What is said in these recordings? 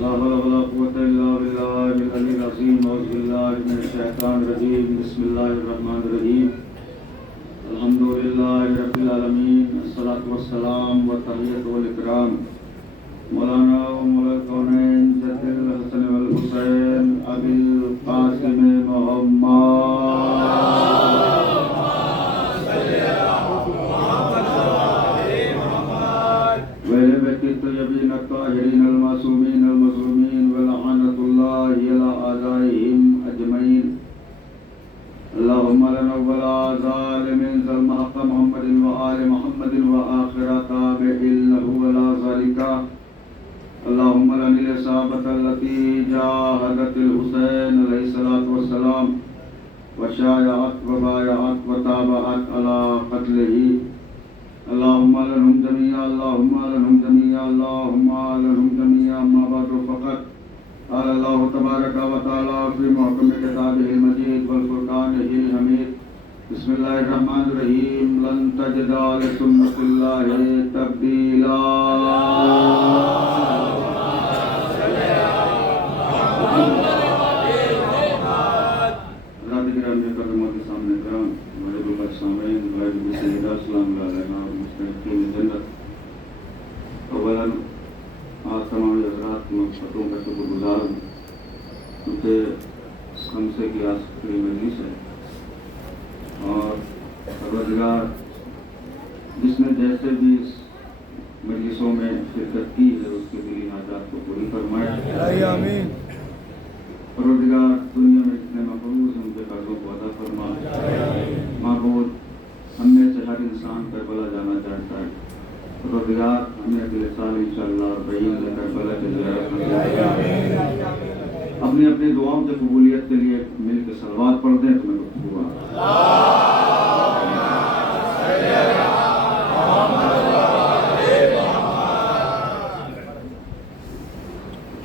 ला हौला वला कुव्वता इल्ला बिल्लाहिल अलिय्यिल अज़ीम। औज़ु बिल्लाहि मिनश शैतानिर रजीम। बिस्मिल्लाहिर रहमानिर रहीम। अल्हम्दुलिल्लाहि रब्बिल आलमीन। अस्सलातु वस्सलाम व तहियतु वल इकराम मौलाना व मौला कौनैन जद्दिल हसन वल हुसैन अबिल कासिम मोहम्मद। वह व्यक्तित्व यबीन अत्ताहिरीन अल मासूमीन अल मज़लूमीन व लअनतुल्लाहि अला आदाइहिम अजमईन। अल्लाहुम्मा लना व ला ज़ालिमिन ज़ल्म हक़ मुहम्मदिन व आलि मुहम्मदिन व आखिरा ताबिईन लहु व ला ज़ालिका। अल्लाहुम्मा लनिल सहाबतल्लती जाहदतिल हुसैन अलैहिस्सलातु वस्सलाम व शायअत व बायअत व ताबअत अला क़त्लिही। अल्लाहुम्मा लहुम जमीआ अल्लाहुम्मा लहुम जमीआ अल्लाहुम्मा लहुम जमीआ। अम्मा बअदु फ़क़द क़ाल अल्लाहु तबारक व तआला फ़ी मुहकम किताबिहिल मजीद वल फ़ुरक़ानिहिल हमीद। बिस्मिल्लाहिर रहमानिर रहीम। लन तजिदा लिसुन्नतिल्लाहि तब्दीला। तमाम का शुक्रगुजार हूँ क्योंकि हमसे की आसपास मजलिस है और परवरदिगार जिसने जैसे भी इस मजलिसों में शिरकत की है उसके दिली हाजात को पूरी फरमाए। आमीन। परवरदिगार दुनिया में जितने मकरूज हैं उनके कर्जों को अदा फरमा। महबूब हमने से हर इंसान करबला जाना चाहता है। परवरदिगार हमें अगले साल इंशाअल्लाह करबला के ज़ियारत अपनी अपनी दुआओं से कबूलियत के लिए मिल के सलवात पढ़ दें तो मैं तो हुआ।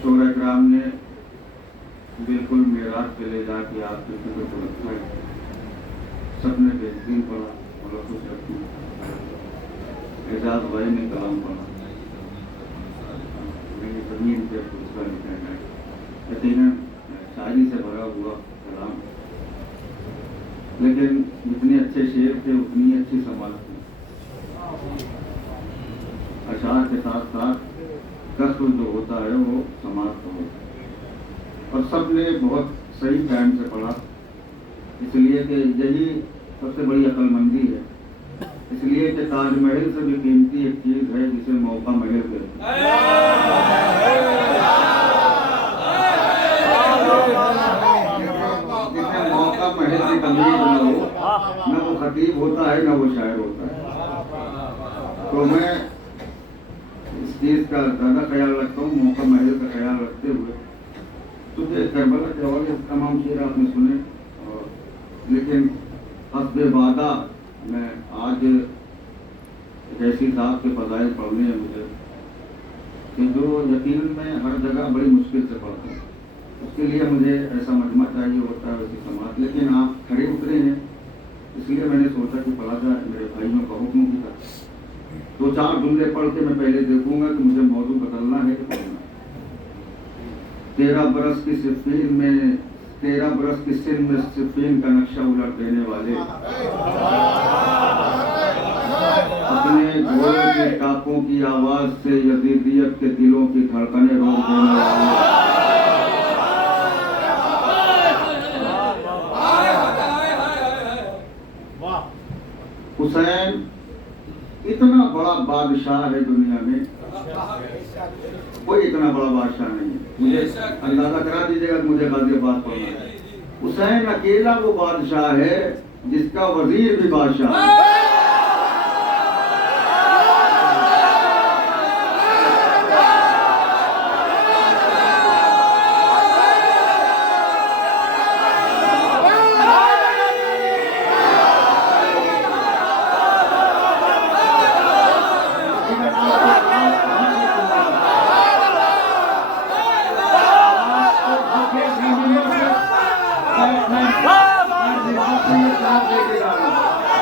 शोरा इकराम ने बिल्कुल मेराज पे ले जाके आपके फिक्र को रखा है। सबने बेहतरीन पढ़ा और खुश रखी। एजाज भाई ने कलाम पढ़ा। जमीन पे पुरस्कार लिखा है। यकीनन शायरी से भरा हुआ कलाम, लेकिन जितने अच्छे शेर थे उतनी अच्छी समाज थी। अशार के साथ साथ कसब जो होता है वो समाज का होता है। और सब ने बहुत सही टाइम से पढ़ा, इसलिए कि यही सबसे बड़ी अक्लमंदी है। इसलिए कि ताजमहल से भी कीमती एक चीज है जिसे मौका महल कहते हैं। जिसे मौका महल की तमीज न हो, न वो खतीब होता है न वो शायर होता है। तो मैं इस चीज का ज्यादा ख्याल रखता हूँ, मौका महल का ख्याल रखते हुए। क्योंकि करबला के हवाले तमाम शेर आपने सुने, और लेकिन हस्बे वादा मैं आज जैसी साहब के फजाइल पढ़ने हैं मुझे कि जो यकीनन मैं हर जगह बड़ी मुश्किल से पढ़ता हूँ। उसके लिए मुझे ऐसा मजमा चाहिए होता है, वैसी समाज। लेकिन आप खड़े उतरे हैं इसलिए मैंने सोचा कि पढ़ा जाए मेरे भाइयों का हुक्म की तरह। दो चार जुमले पढ़ के मैं पहले देखूंगा कि मुझे मौजू बदलना है कि पढ़ना। 13 बरस की सिफीन में 13 बरस की सिन में सिफीन का नक्शा उलट देने वाले, अपने घोड़े के टापों की आवाज से यजीदियत के दिलों की धड़कनें रोक देने वाले, हुसैन इतना बड़ा बादशाह है दुनिया में, कोई इतना बड़ा बादशाह नहीं है। मुझे अंदाजा करा दीजिएगा कि मुझे गाजियाबाद पढ़ना है। हुसैन अकेला वो बादशाह है जिसका वजीर भी बादशाह है।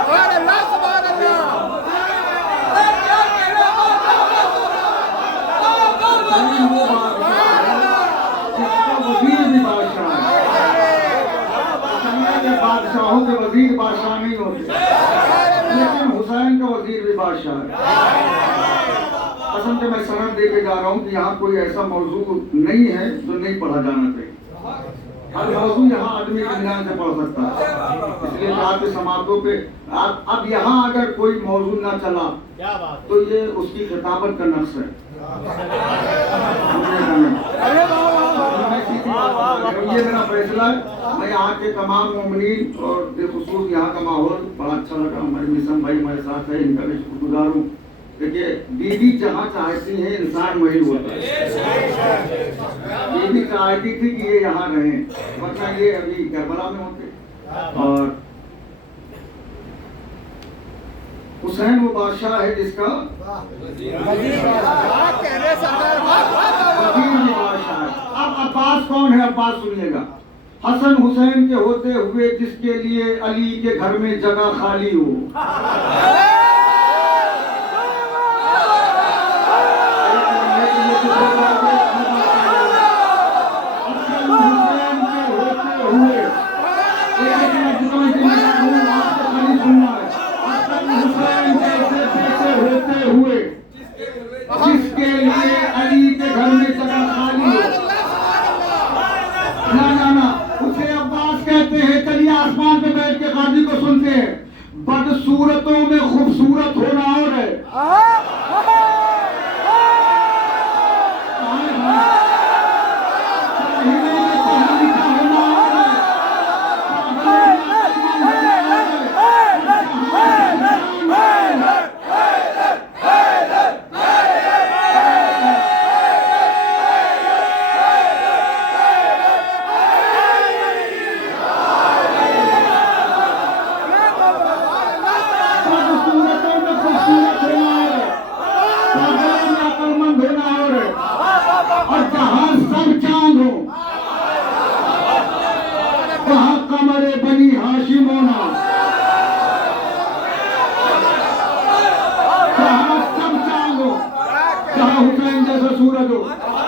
Olha lá, बादशाह है। कसम से मैं सनद दे के जा रहा हूँ कि यहाँ कोई ऐसा मौजू नहीं है जो नहीं पढ़ा जाना चाहिए। हर मौजू यहाँ आदमी ध्यान से पढ़ सकता है। इसलिए आज के समातों पे अब यहाँ अगर कोई मौजू ना चला तो ये उसकी खिताबत का नक्श है। ये मेरा फैसला है। मैं यहाँ के तमाम मोमिनीन और बेखुसूस यहाँ का माहौल बड़ा अच्छा लगा। हमारे मिशन भाई हमारे साथ है, इनका भी शुक्रगुजार हूँ। देखिए बीवी जहाँ चाहती है इंसान वही होता है। बीवी चाहती थी कि ये यहाँ रहे, वरना ये अभी करबला में होते। और हुसैन वो बादशाह है जिसका बादशाह है। अब अब्बास कौन है? अब्बास सुनिएगा। हसन हुसैन के होते हुए जिसके लिए अली के घर में जगह खाली हो। जिसके लिए अली के घर में जगह खाली हो। ना उसे अब्बास कहते हैं। चलिए आसमान पे बैठ के गाजी को सुनते हैं। बदसूरतों में खूबसूरत होना और है। सूरज हो,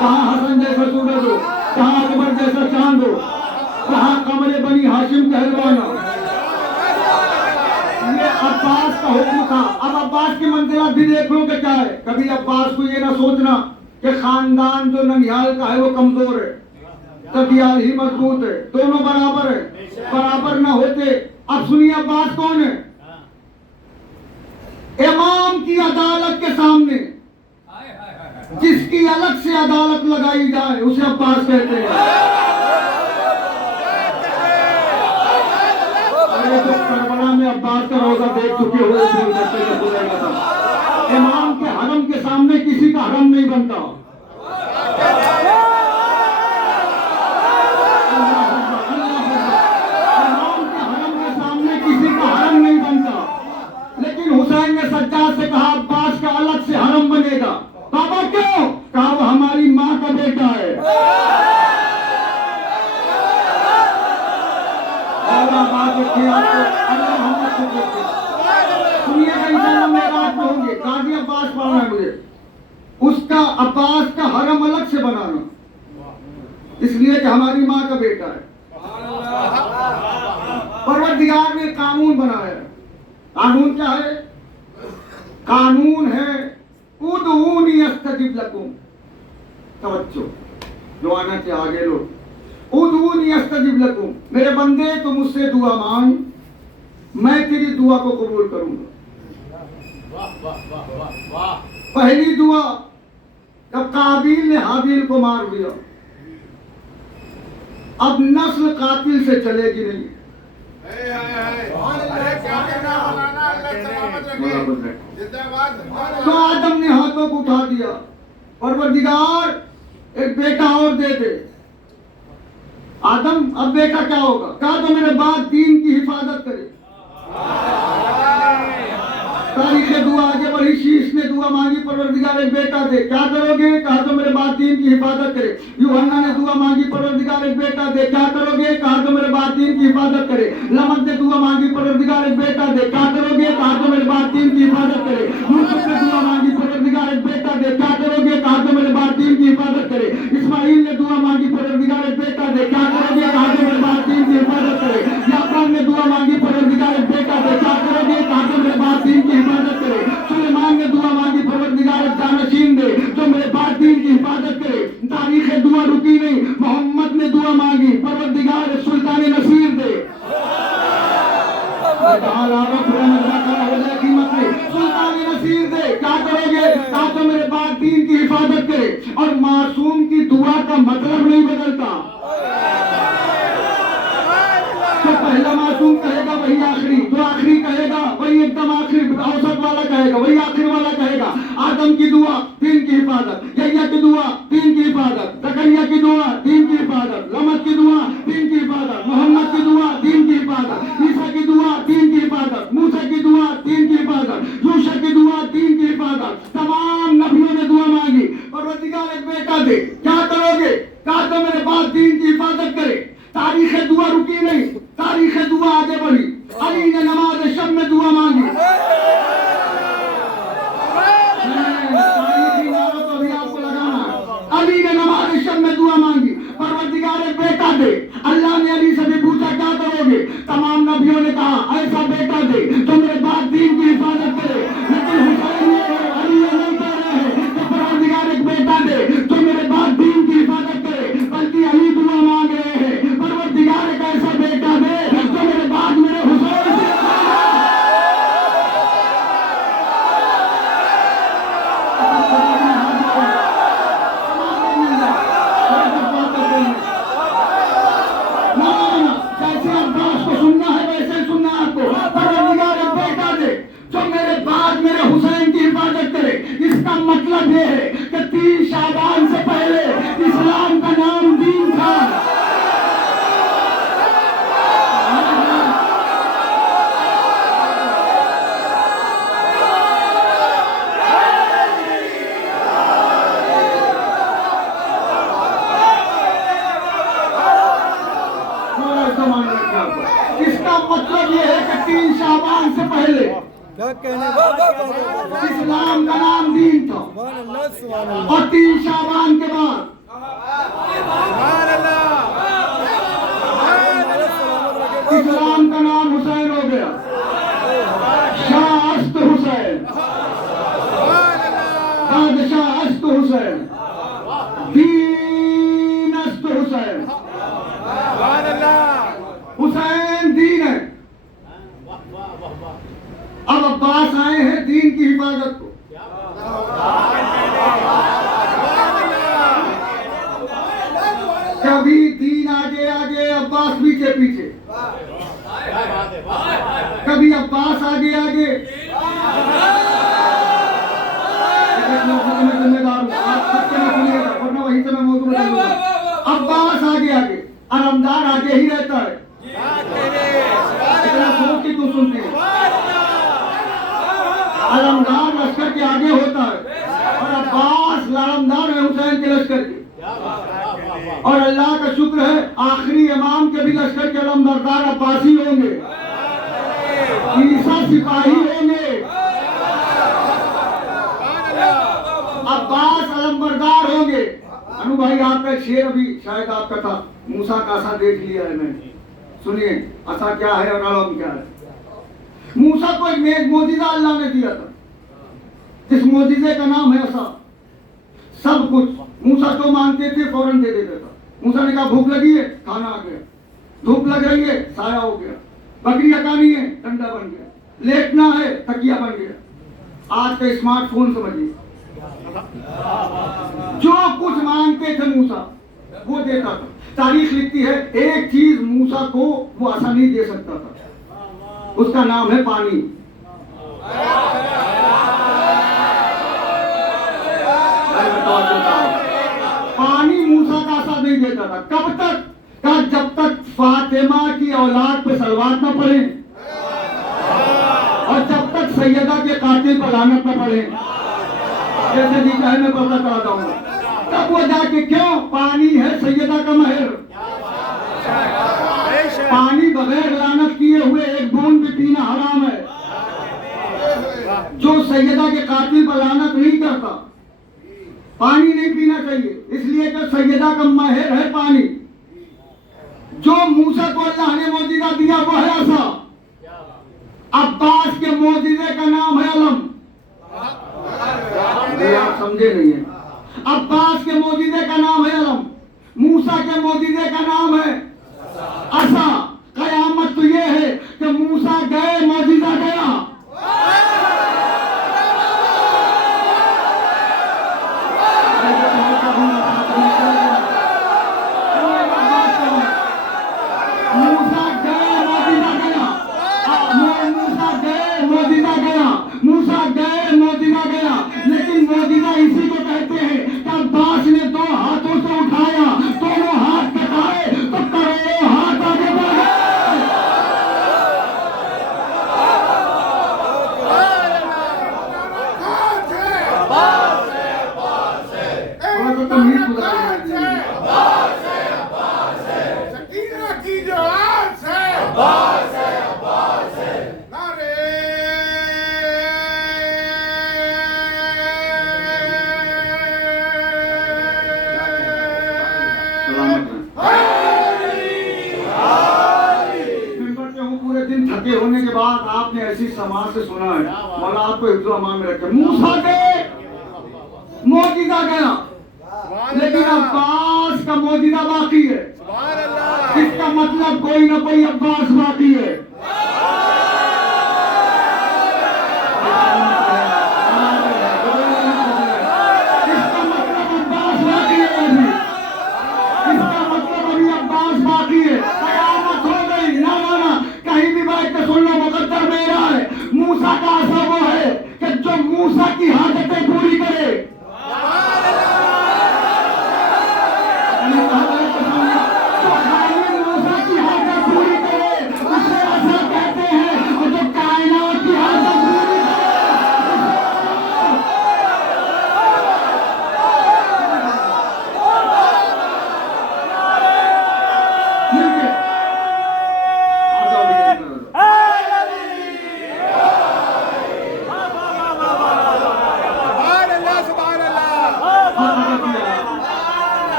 कहाँ हसन जैसा सूरज हो, कहाँ अकबर जैसा चांद हो, कहाँ कमरे बनी हाशिम कहलवाना। ये अब्बास का हुक्म था। अब अब्बास की मंजिला भी देख लो कि क्या है। कभी अब्बास को ये ना सोचना कि खानदान जो ननिहाल का है वो कमजोर है, तबियाल ही मजबूत है। दोनों बराबर है, बराबर ना होते। अब सुनिए अब्बास कौन है? इमाम की अदालत के सामने जिसकी अलग से अदालत लगाई जाए उसे अब्बास कहते हैं। अरे तो करबला में अब्बास का रोजा देख चुके हो, इमाम के हरम के सामने किसी का हरम नहीं बनता। इमाम के हरम के सामने किसी का हरम नहीं बनता। लेकिन हुसैन ने सज्जाद से कहा अब्बास का अलग से हरम बनेगा। बाबा क्यों? कहा वो हमारी माँ का बेटा है। सुनिएगा इंशाअल्लाह मैं बात कहूंगी। काजी अब्बास पढ़ना है मुझे। उसका अब्बास का हरम अलग से बनाना, इसलिए कि हमारी माँ का बेटा है। परवरदिगार ने कानून बनाया। कानून क्या है? कानून है उदऊनी अस्तजिब लकुम। तवज्जो, जो आना चाहिए आगे लो। उदऊनी अस्तजिब लकुम, मेरे बंदे तो मुझसे दुआ मांग, मैं तेरी दुआ को कबूल करूंगा। पहली दुआ जब काबिल ने हाबिल को मार दिया, अब नस्ल कातिल से चलेगी नहीं। तो आदम ने हाथों को उठा दिया, परवरदिगार एक बेटा और दे दे। आदम अब बेटा क्या होगा? कहा तो मेरे बाद दीन की हिफाजत करे। तारीख दुआ आगे बढ़ी। शीश ने दुआ मांगी, परवरदिगार एक बेटा दे। क्या करोगे? कहा तो मेरे बाद दीन की हिफाजत करे। यूहन्ना ने दुआ मांगी, परवरदिगार एक बेटा दे। क्या करोगे? कहा तो मेरे बाद दीन की हिफाजत करे। लमक ने दुआ मांगी, परवरदिगार एक बेटा दे। क्या करोगे? कहा तो मेरे बाद दीन की हिफाजत करे। यूसुफ ने दुआ मांगी, परवरदिगार एक बेटा दे। क्या करोगे? कहा तो मेरे बाद दीन की हिफाजत करे। इस्माइल ने दुआ मांगी, परवरदिगार एक बेटा दे। क्या करोगे? कहा तो मेरे बाद दीन की हिफाजत करे। याकूब ने दुआ मांगी, परवरदिगार एक बेटा दे। क्या करोगे? कहा तो मेरे बाद दीन की हिफाजत करे। सुलेमान परवरदिगार सुल्तान नसीर दे। सुल्तान नसीर दे। क्या करोगे? कहा तो मेरे बाप दीन की हिफाजत करे। और मासूम की दुआ का मतलब नहीं बदलता। तो पहला मासूम कहेगा वही आखिरी, जो आखिरी कहेगा वही एकदम आखिरी, औसत वाला कहेगा वही आखिर वाला कहेगा। आदम की दुआ दीन की हिफाजत, यहया की दुआ दीन की हिफाजत, जकरिया की दुआ दीन की हिफाजत, लमत की दुआ दीन की हिफाजत, मोहम्मद की दुआ दीन की हिफाजत, ईसा की दुआ दीन की हिफाजत, मूसा की दुआ दीन की हिफाजत, यूशा की दुआ दीन की हिफाजत। तमाम नबियों ने दुआ मांगी, परवरदिगार एक बेटा दे। क्या करोगे? कहा तो मेरे बाप दीन की हिफाजत करे। तारीख दुआ रुकी नहीं, तारीख दुआ आगे बढ़ी। अली ने नमाज शब में दुआ मांगी। आपको लगाना, अली ने नमाज शब में दुआ मांगी, परवरदिगार एक बेटा दे। अल्लाह ने अली से भी पूछा क्या करोगे? तमाम नबियों ने कहा ऐसा बेटा दे तो मेरे बाप दीन की हिफाजत करे। लेकिन हुसैन ये अली ये नहीं कह रहे हैं तो परवरदिगार एक बेटा दे तो मेरे बाप दीन की हिफाजत करे, बल्कि अली दुआ मांग रहे हैं परवरदिगार एक ऐसा बेटा दे तो मेरे बाप मेरे हुसैन से मतलब ये है कि 3 शाबान से पहले इस्लाम का नाम दीन था। इसका मतलब ये है कि 3 शाबान से पहले इस्लाम का नाम दीन था और 3 शाबान के बाद इस्लाम का नाम हुसैन हो गया। शाह अस्त हुसैन, बादशाह अस्त हुसैन, दीन अस्त हुसैन। हुसैन दीन है। अब अब्बास आए हैं दीन की हिफाजत को। कभी दीन आगे आगे अब्बास पीछे पीछे, कभी अब्बास आगे आगे। जिम्मेदार हूं, आप सबके में सुनिएगा वरना वहीं से मैं मौजूद रहूंगा। अब्बास आगे आगे, अलमदार आगे ही रहता है। इतना सोच के तू सुनती है, अलमदार लश्कर के आगे होता है और अब्बास लालमदार है हुसैन के लश्कर के। और अल्लाह का शुक्र है आखिरी इमाम के भी लश्कर के अलमबरदार अब्बासी होंगे, ईसा सिपाही होंगे, अब्बास अलमबरदार होंगे। अनु भाई आपका शेर अभी शायद आपका था, मूसा का आसा देख लिया है मैंने। सुनिए आसा क्या है और अलम क्या है। मूसा को एक मोजिजा अल्लाह ने दिया था, जिस मोजिजे का नाम है आसा। सब कुछ मूसा जो मांगते थे फौरन दे देता था। मूसा ने कहा भूख लगी है, खाना आ गया। धूप लग रही है, साया हो गया। बकरी हटानी है, डंडा बन गया। लेटना है, तकिया बन गया। आज का स्मार्टफोन समझिए। जो कुछ मांगते थे मूसा वो देता था। तारीख लिखती है एक चीज मूसा को वो आसानी नहीं दे सकता था, उसका नाम है पानी। पानी मूसा का आसा नहीं देता था। कब तक? का जब तक फातिमा की औलाद पे सलवात न पड़े और जब तक सैयदा के कातिल पर लानत न पड़े। जैसे जी चाहे मैं पता करा दूंगा तब वो जाके, क्यों? पानी है सैयदा का महर। पानी बगैर लानत किए हुए एक बूंद भी पीना हराम है। जो सैयदा के कातिल पर लानत नहीं करता पानी नहीं पीना चाहिए, इसलिए कि सैयदा का महर है पानी। जो मूसा को अल्लाह ने मोजिजा दिया वो है आसा। अब्बास के मोजिजे का नाम है अलम। आप समझे नहीं है? अब्बास के मोजिजे का नाम है अलम, मूसा के मोजिजे का नाम है मूसा गए मोदीदा गया, मूसा गए मोदीदा गया, मूसा गए मोदीदा गया, लेकिन मोदीदा इसी को कहते हैं कि अब्बास ने दो हाथों से उठाया, दोनों हाथ कटाए तो करोड़ों हाथ आगे बढ़े। थके होने के बाद आपने ऐसी समाज से सुना है, मौला आपको हिफ्ज़ो अमान में रखे। मूसा गए मोदीदा गया, लेकिन अब्बास का मोदीदा बाकी है। इसका मतलब कोई ना कोई अब्बास बाकी है। इसका मतलब अब्बास बाकी है अभी, इसका मतलब अभी अब्बास बाकी है। कयामत हो गई ना ना ना, कहीं भी बैठ के सुन लो, मुकद्दर मेरा है। मूसा का असर वो है कि जो मूसा की हाजतें पूरी करे।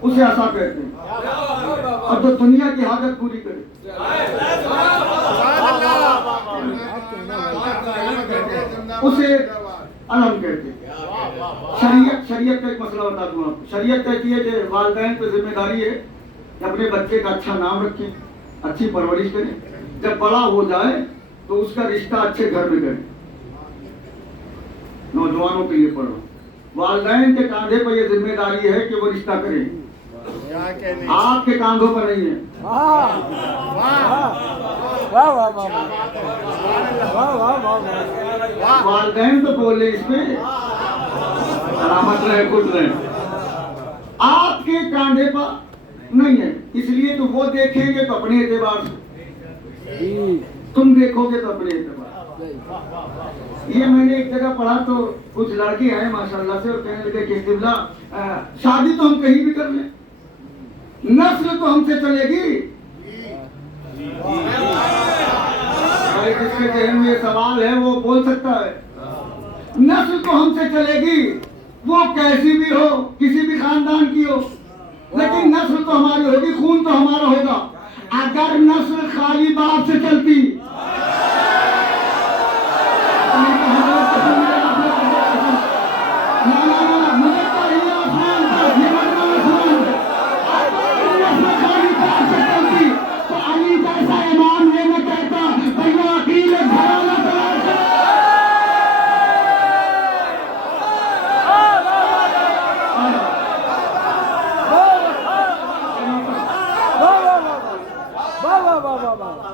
उसे ऐसा कहते हैं, और जो दुनिया की हाजत पूरी करे उसे अलम कहते हैं। शरीयत का एक मसला बता दूं आपको। शरीयत कहती है कि वालिदैन पे जिम्मेदारी है कि अपने बच्चे का अच्छा नाम रखें, अच्छी परवरिश करें, जब बड़ा हो जाए तो उसका रिश्ता अच्छे घर में करें। नौजवानों के लिए पढ़ो, वालिदैन के कांधे पर यह जिम्मेदारी है कि वो रिश्ता करें, आपके कांधों पर नहीं है। वालिदैन तो बोले इसमें सलामत रहे, खुश रहे, आपके कांधे पर नहीं है। इसलिए तो वो देखेंगे तो अपने एतबार से, तुम देखोगे तो अपने एतबार। ये मैंने एक जगह पढ़ा तो कुछ लड़के आए माशाल्लाह से और कहने लगे कि किबला शादी तो हम कहीं भी कर लें, नस्ल तो हमसे चलेगी। जिसके जहन में ये सवाल है वो बोल सकता है, नस्ल तो हमसे चलेगी, वो कैसी भी हो, किसी भी खानदान की हो, लेकिन नस्ल तो हमारी होगी, खून तो हमारा होगा। अगर नस्ल खाली बाप से चलती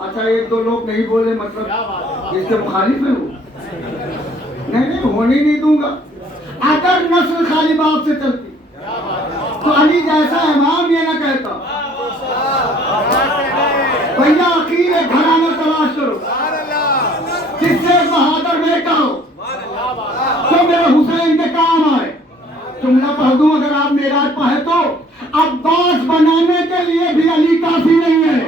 अच्छा एक दो लोग नहीं बोले मतलब इसके मुखालिफ है वो, नहीं होने नहीं दूंगा। अगर नस्ल खाली बाप से चलती तो अली जैसा इमाम ये ना कहता भैया अकील घराना तलाश करो जिससे बहादुर बेटा हो तो मेरे हुसैन के काम आए। जुमला पढ़ दूं अगर आप मेराज पढ़े तो, अब्बास बनाने के लिए भी अली काफी नहीं है।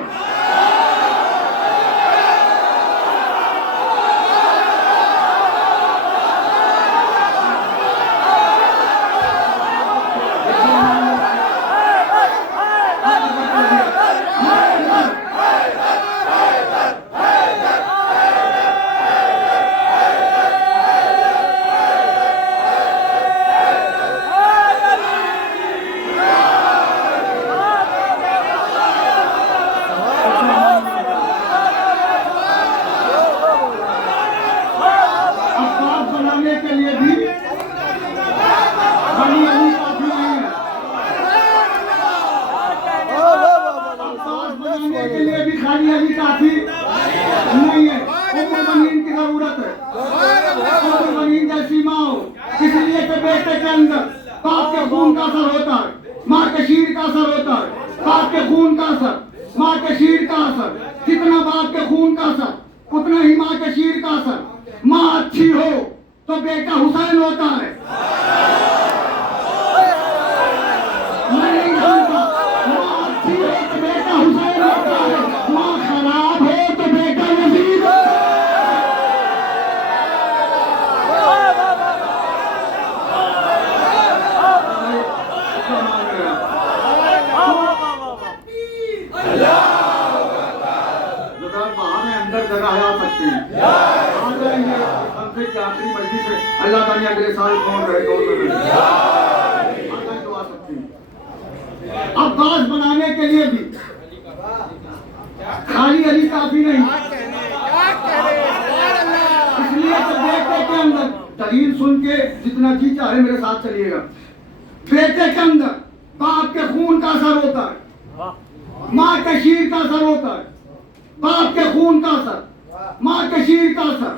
अंदर बाप के खून का असर होता है, माँ के शीर का असर होता है, बाप के खून का असर, माँ के शीर का असर। जितना बाप के खून का असर उतना ही माँ के शीर का असर। माँ अच्छी हो तो बेटा हुसैन होता है। मैं नहीं जानता, माँ अच्छी हो तो बेटा हुसैन होता है, माँ खराब हो तो बेटा यजीद होता है। अंदर जगह है, आ सकते हैं, आ जाएंगे। संसद की आखिरी मजलिस है, अल्लाह ताला अगले साल कौन रहे कौन न रहे, तो आ सकते हैं। अब्बास बनाने के लिए भी खाली अली काफी नहीं, इसलिए तो बेटे के अंदर दलील सुन के जितना जी चाहे मेरे साथ चलिएगा। बेटे के अंदर बाप के खून का असर होता है, माँ के शीर का असर होता है, बाप के खून का असर, माँ के शीर का असर।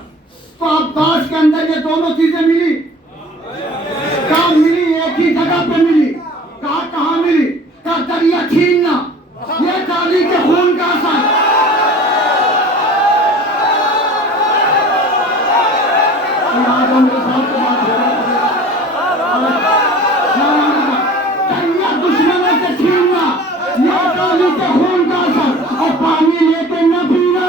तो अब्बास के अंदर ये दोनों चीजें मिली, कहाँ मिली? एक ही जगह पे मिली। कहाँ मिली? का दरिया छीनना, ये अली के खून का असर। दरिया दुश्मनों से छीनना, ये अली के खून का असर। और पानी लेके न पीना,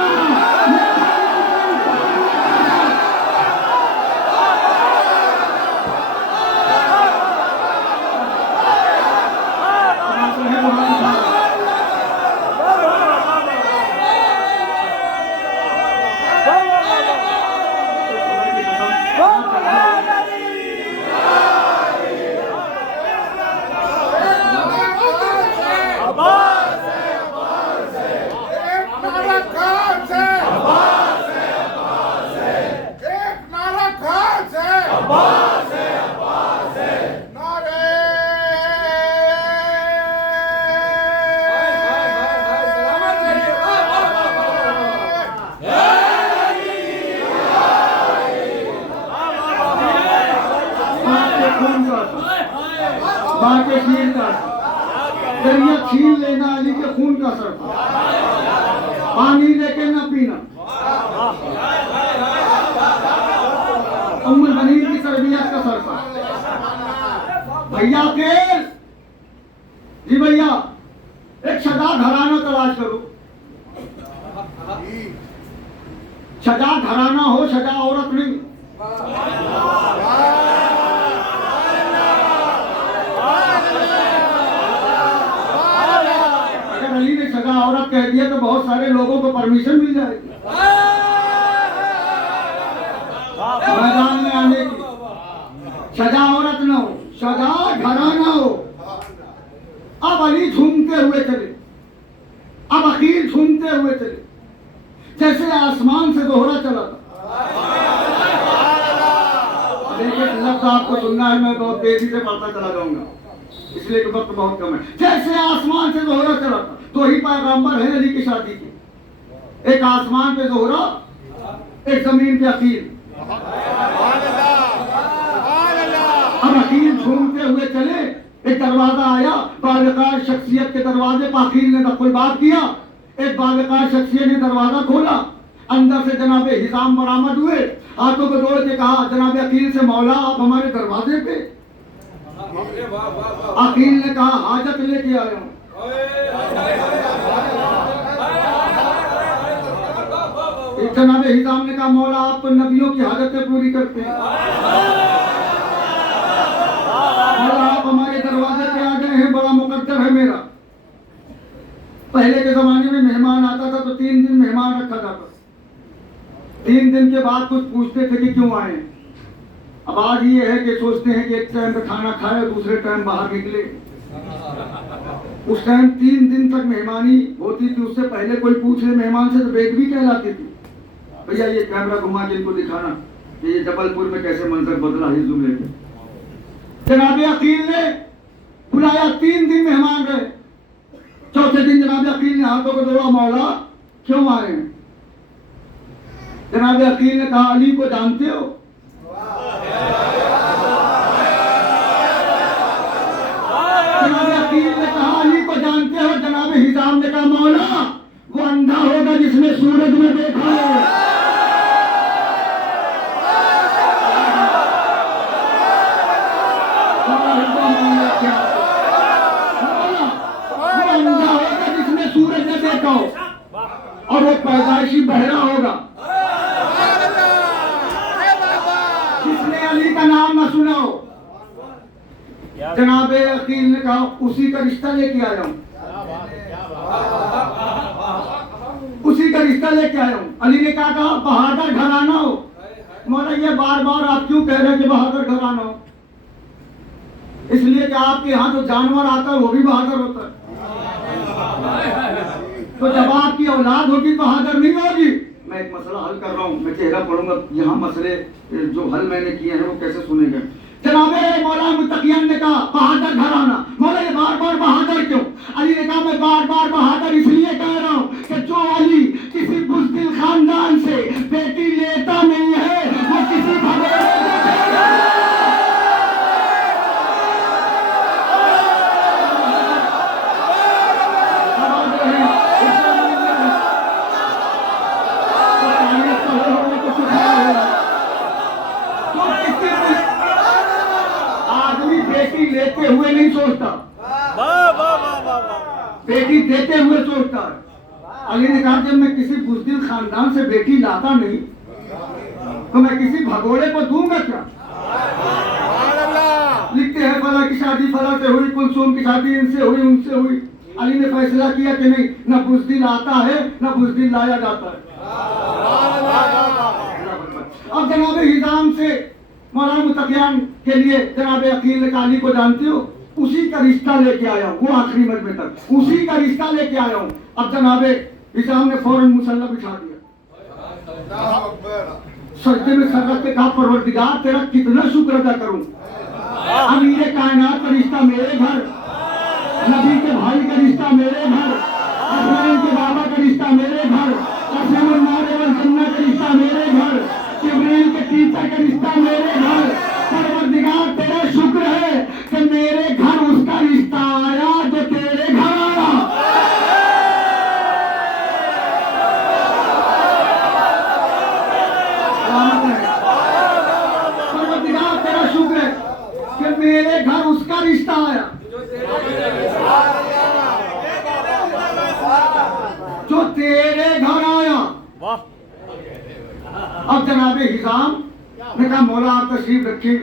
माँ के शीर का दरिया छीन लेना, अली के खून का असर था। पानी लेके न पीना, उम्मुल बनीन की तरबियत का असर था। भैया के जी भैया एक शजा घराना तलाश करो। शजा घराना हो, शजा औरत नहीं। अली ने सगा औरत कह दिया तो बहुत सारे लोगों को परमिशन मिल जाएगी मैदान में आने की। सजा औरत न हो, सजा घराना हो। अब अली झूमते हुए चले, अब अकील झूमते हुए चले, जैसे आसमान से दोहरा चला था। लेकिन लफ्ज आपको सुनना है, मैं बहुत तेजी से पढ़ता चला जाऊंगा इसलिए कि वक्त बहुत कम है। जैसे आसमान से दोहरा चला था, दो ही पैगंबर हैं अली की शादी के, एक आसमान पे दोहरा, एक जमीन पे अकील। अब अकील घूमते हुए चले, एक दरवाजा आया, बावकार शख्सियत के दरवाजे पर अकील ने दखल बात किया। एक बावकार शख्सियत ने दरवाजा खोला, अंदर से जनाब हिजाम बरामद हुए, हाथों को जोड़ के कहा जनाब अकील से, मौला आप हमारे दरवाजे पे। अकील ने कहा हाजत लेके आया हूं। जनाब हिजाम ने कहा मौला आप नबियों की हाजतें पूरी करते हैं, मौला आप हमारे दरवाजे पे आ गए हैं, बड़ा मुकद्दर है मेरा। पहले के जमाने में मेहमान आता था तो 3 दिन मेहमान रखा जाता, 3 दिन के बाद कुछ पूछते थे कि क्यों आए। अब आज ये है कि सोचते हैं कि एक टाइम पे खाना खाए और दूसरे टाइम बाहर निकले। उस टाइम 3 दिन तक मेहमानी होती थी, उससे पहले कोई पूछ ले मेहमान से तो बेदबी कहलाती थी। भैया ये कैमरा घुमा के इनको दिखाना कि ये जबलपुर में कैसे मंजर बदला है जुमले में। जनाब अकील ने बुलाया, 3 दिन मेहमान रहे। चौथे दिन जनाब अकील ने हाथों को जोड़ा, मौला क्यों आए हैं? जनाब अकील ने कहा अली को जानते हो? जिसने सूरज में देखा जिसने सूरज में देखा हो और वो पैदाइशी बहरा होगा, जिसने अली का नाम न सुना हो, जनाबे अकील ने कहा उसी का रिश्ता लेके आया हूं, उसी का रिश्ता लेके आया हूं। अली ने कहा बहादुर घराना हो। मौला ये बार बार आप क्यों कह रहे हैं कि बहादुर घराना हो? इसलिए कि आपके यहाँ जो जानवर आता है वो भी बहादुर होता है। तो जब आपकी औलाद होगी बहादुर नहीं होगी। मैं एक मसला हल कर रहा हूँ, मैं चेहरा पढ़ूंगा, यहाँ मसले जो हल मैंने किए हैं वो कैसे सुनेंगे। जनाबे मौला मुत्तकियन ने कहा बहादुर घराना। मौला ये बार बार बहादुर क्यों? अली ने कहा मैं बार बार बहादुर इसलिए कह रहा हूँ कि जो अली किसी बुज़दिल खानदान से बेटी लेता नहीं है वो किसी बेटी लेते हुए नहीं सोचता, बेटी देते हुए सोचता है। अली ने कहा जब मैं किसी बुज़दिल खानदान से बेटी लाता नहीं तो मैं किसी भगोड़े को दूंगा क्या? लिखते हैं फला की शादी फला से हुई, कुलसूम की शादी इनसे हुई उनसे हुई। अली ने फैसला किया कि नहीं, न बुज़दिल आता है न बुज़दिल लाया जाता है। अब जनाब हिजाम से मौलाना मुत्तकियान के लिए जनाब अकील अली को जानते हो, उसी का रिश्ता लेके आया हूँ, वो आखिरी मजमे तक उसी का रिश्ता लेके आया हूँ। अब जनाब हिजाम ने फौरन मुसल्ला बिछा दिया, सजदे में सर रख के कहा परवरदिगार तेरा कितना शुक्र अदा करूं। अमीर कायनात का रिश्ता मेरे घर, नबी के भाई का रिश्ता मेरे घर, हसनैन के बाबा का रिश्ता मेरे घर, कसमुन नारे वल जन्नह का रिश्ता मेरे घर, जिब्रील के टीचर का रिश्ता मेरे घर। परवरदिगार तेरा शुक्र है कि मेरे घर उसका रिश्ता आया जो तेरे घर आया। परवरदिगार तेरा शुक्र है कि मेरे घर उसका रिश्ता आया जो तेरे घर आया। अब जनाबे हिजाम ने कहा मौला आप तशरीफ रखिए।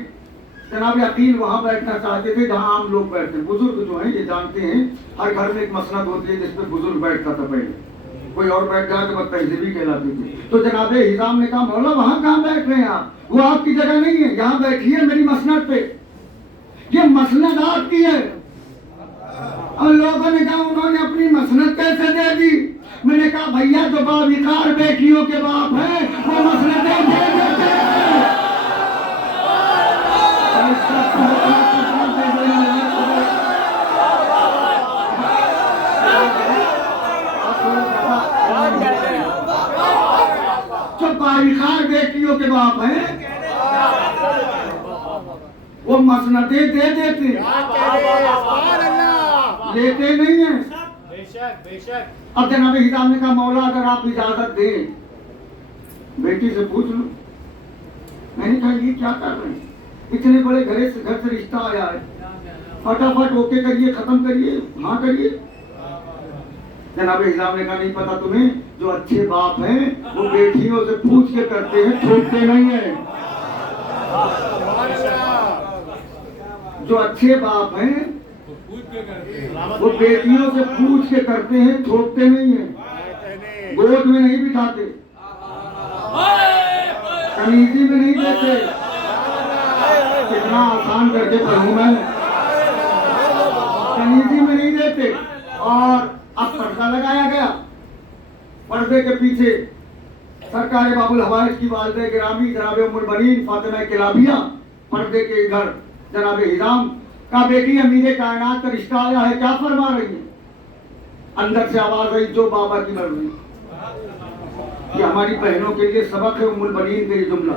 जनाब अकील वहां बैठना चाहते थे जहां आम लोग बैठते। बुजुर्ग जो हैं ये जानते हैं हर घर में एक मसनद होती है जिसमें बुजुर्ग बैठता था पहले, कोई और बैठ जाए तो बदतहजीबी कहलाती थी। तो जनाबे हिजाम ने कहा मौला वहां कहाँ बैठ रहे हैं आप, वो आपकी जगह नहीं है, यहाँ बैठिए मेरी मसनद पे, ये मसनद आपकी है। और लोगों ने कहा उन्होंने अपनी मसनद कैसे दे दी? मैंने कहा भैया जो बाविकार बेटियों के बाप है वो मसनदें दे देते हैं। जो बाविकार बेटियों के बाप हैं वो मसनदें दे देते, लेते नहीं है। बेशक। अब जनाब हिजाम ने कहा मौला अगर आप इजाजत दें बेटी से पूछ लो। मैंने कहा ये क्या कर रहे हैं, इतने बड़े घर से रिश्ता आया है, फटाफट ओके करिए, खत्म करिए, हाँ करिए। जनाब हिजाम ने कहा नहीं पता तुम्हें, जो अच्छे बाप हैं वो बेटियों से पूछ के करते हैं, ठोकते नहीं है। जो अच्छे बाप हैं वो बेटियों से पूछ के करते हैं, थोपते नहीं है, गोद में नहीं बिठाते, कमीजी में नहीं देते। कितना आसान करके पढ़ूं मैं, कमीजी में नहीं देते। और अब पर्दा लगाया गया, पर्दे के पीछे सरकार बाबुल हवाइज की वालिदा गिरामी जनाब उम्मुल बनीन फातिमा किलाबिया, पर्दे के इधर जनाब हिजाम का बेटी अमीर कायनात का रिश्ता आया है, क्या फरमा रही है? अंदर से आवाज आई जो बाबा की मर्जी। ये हमारी बहनों के लिए सबक है उम्मुल बनीन का ये जुमला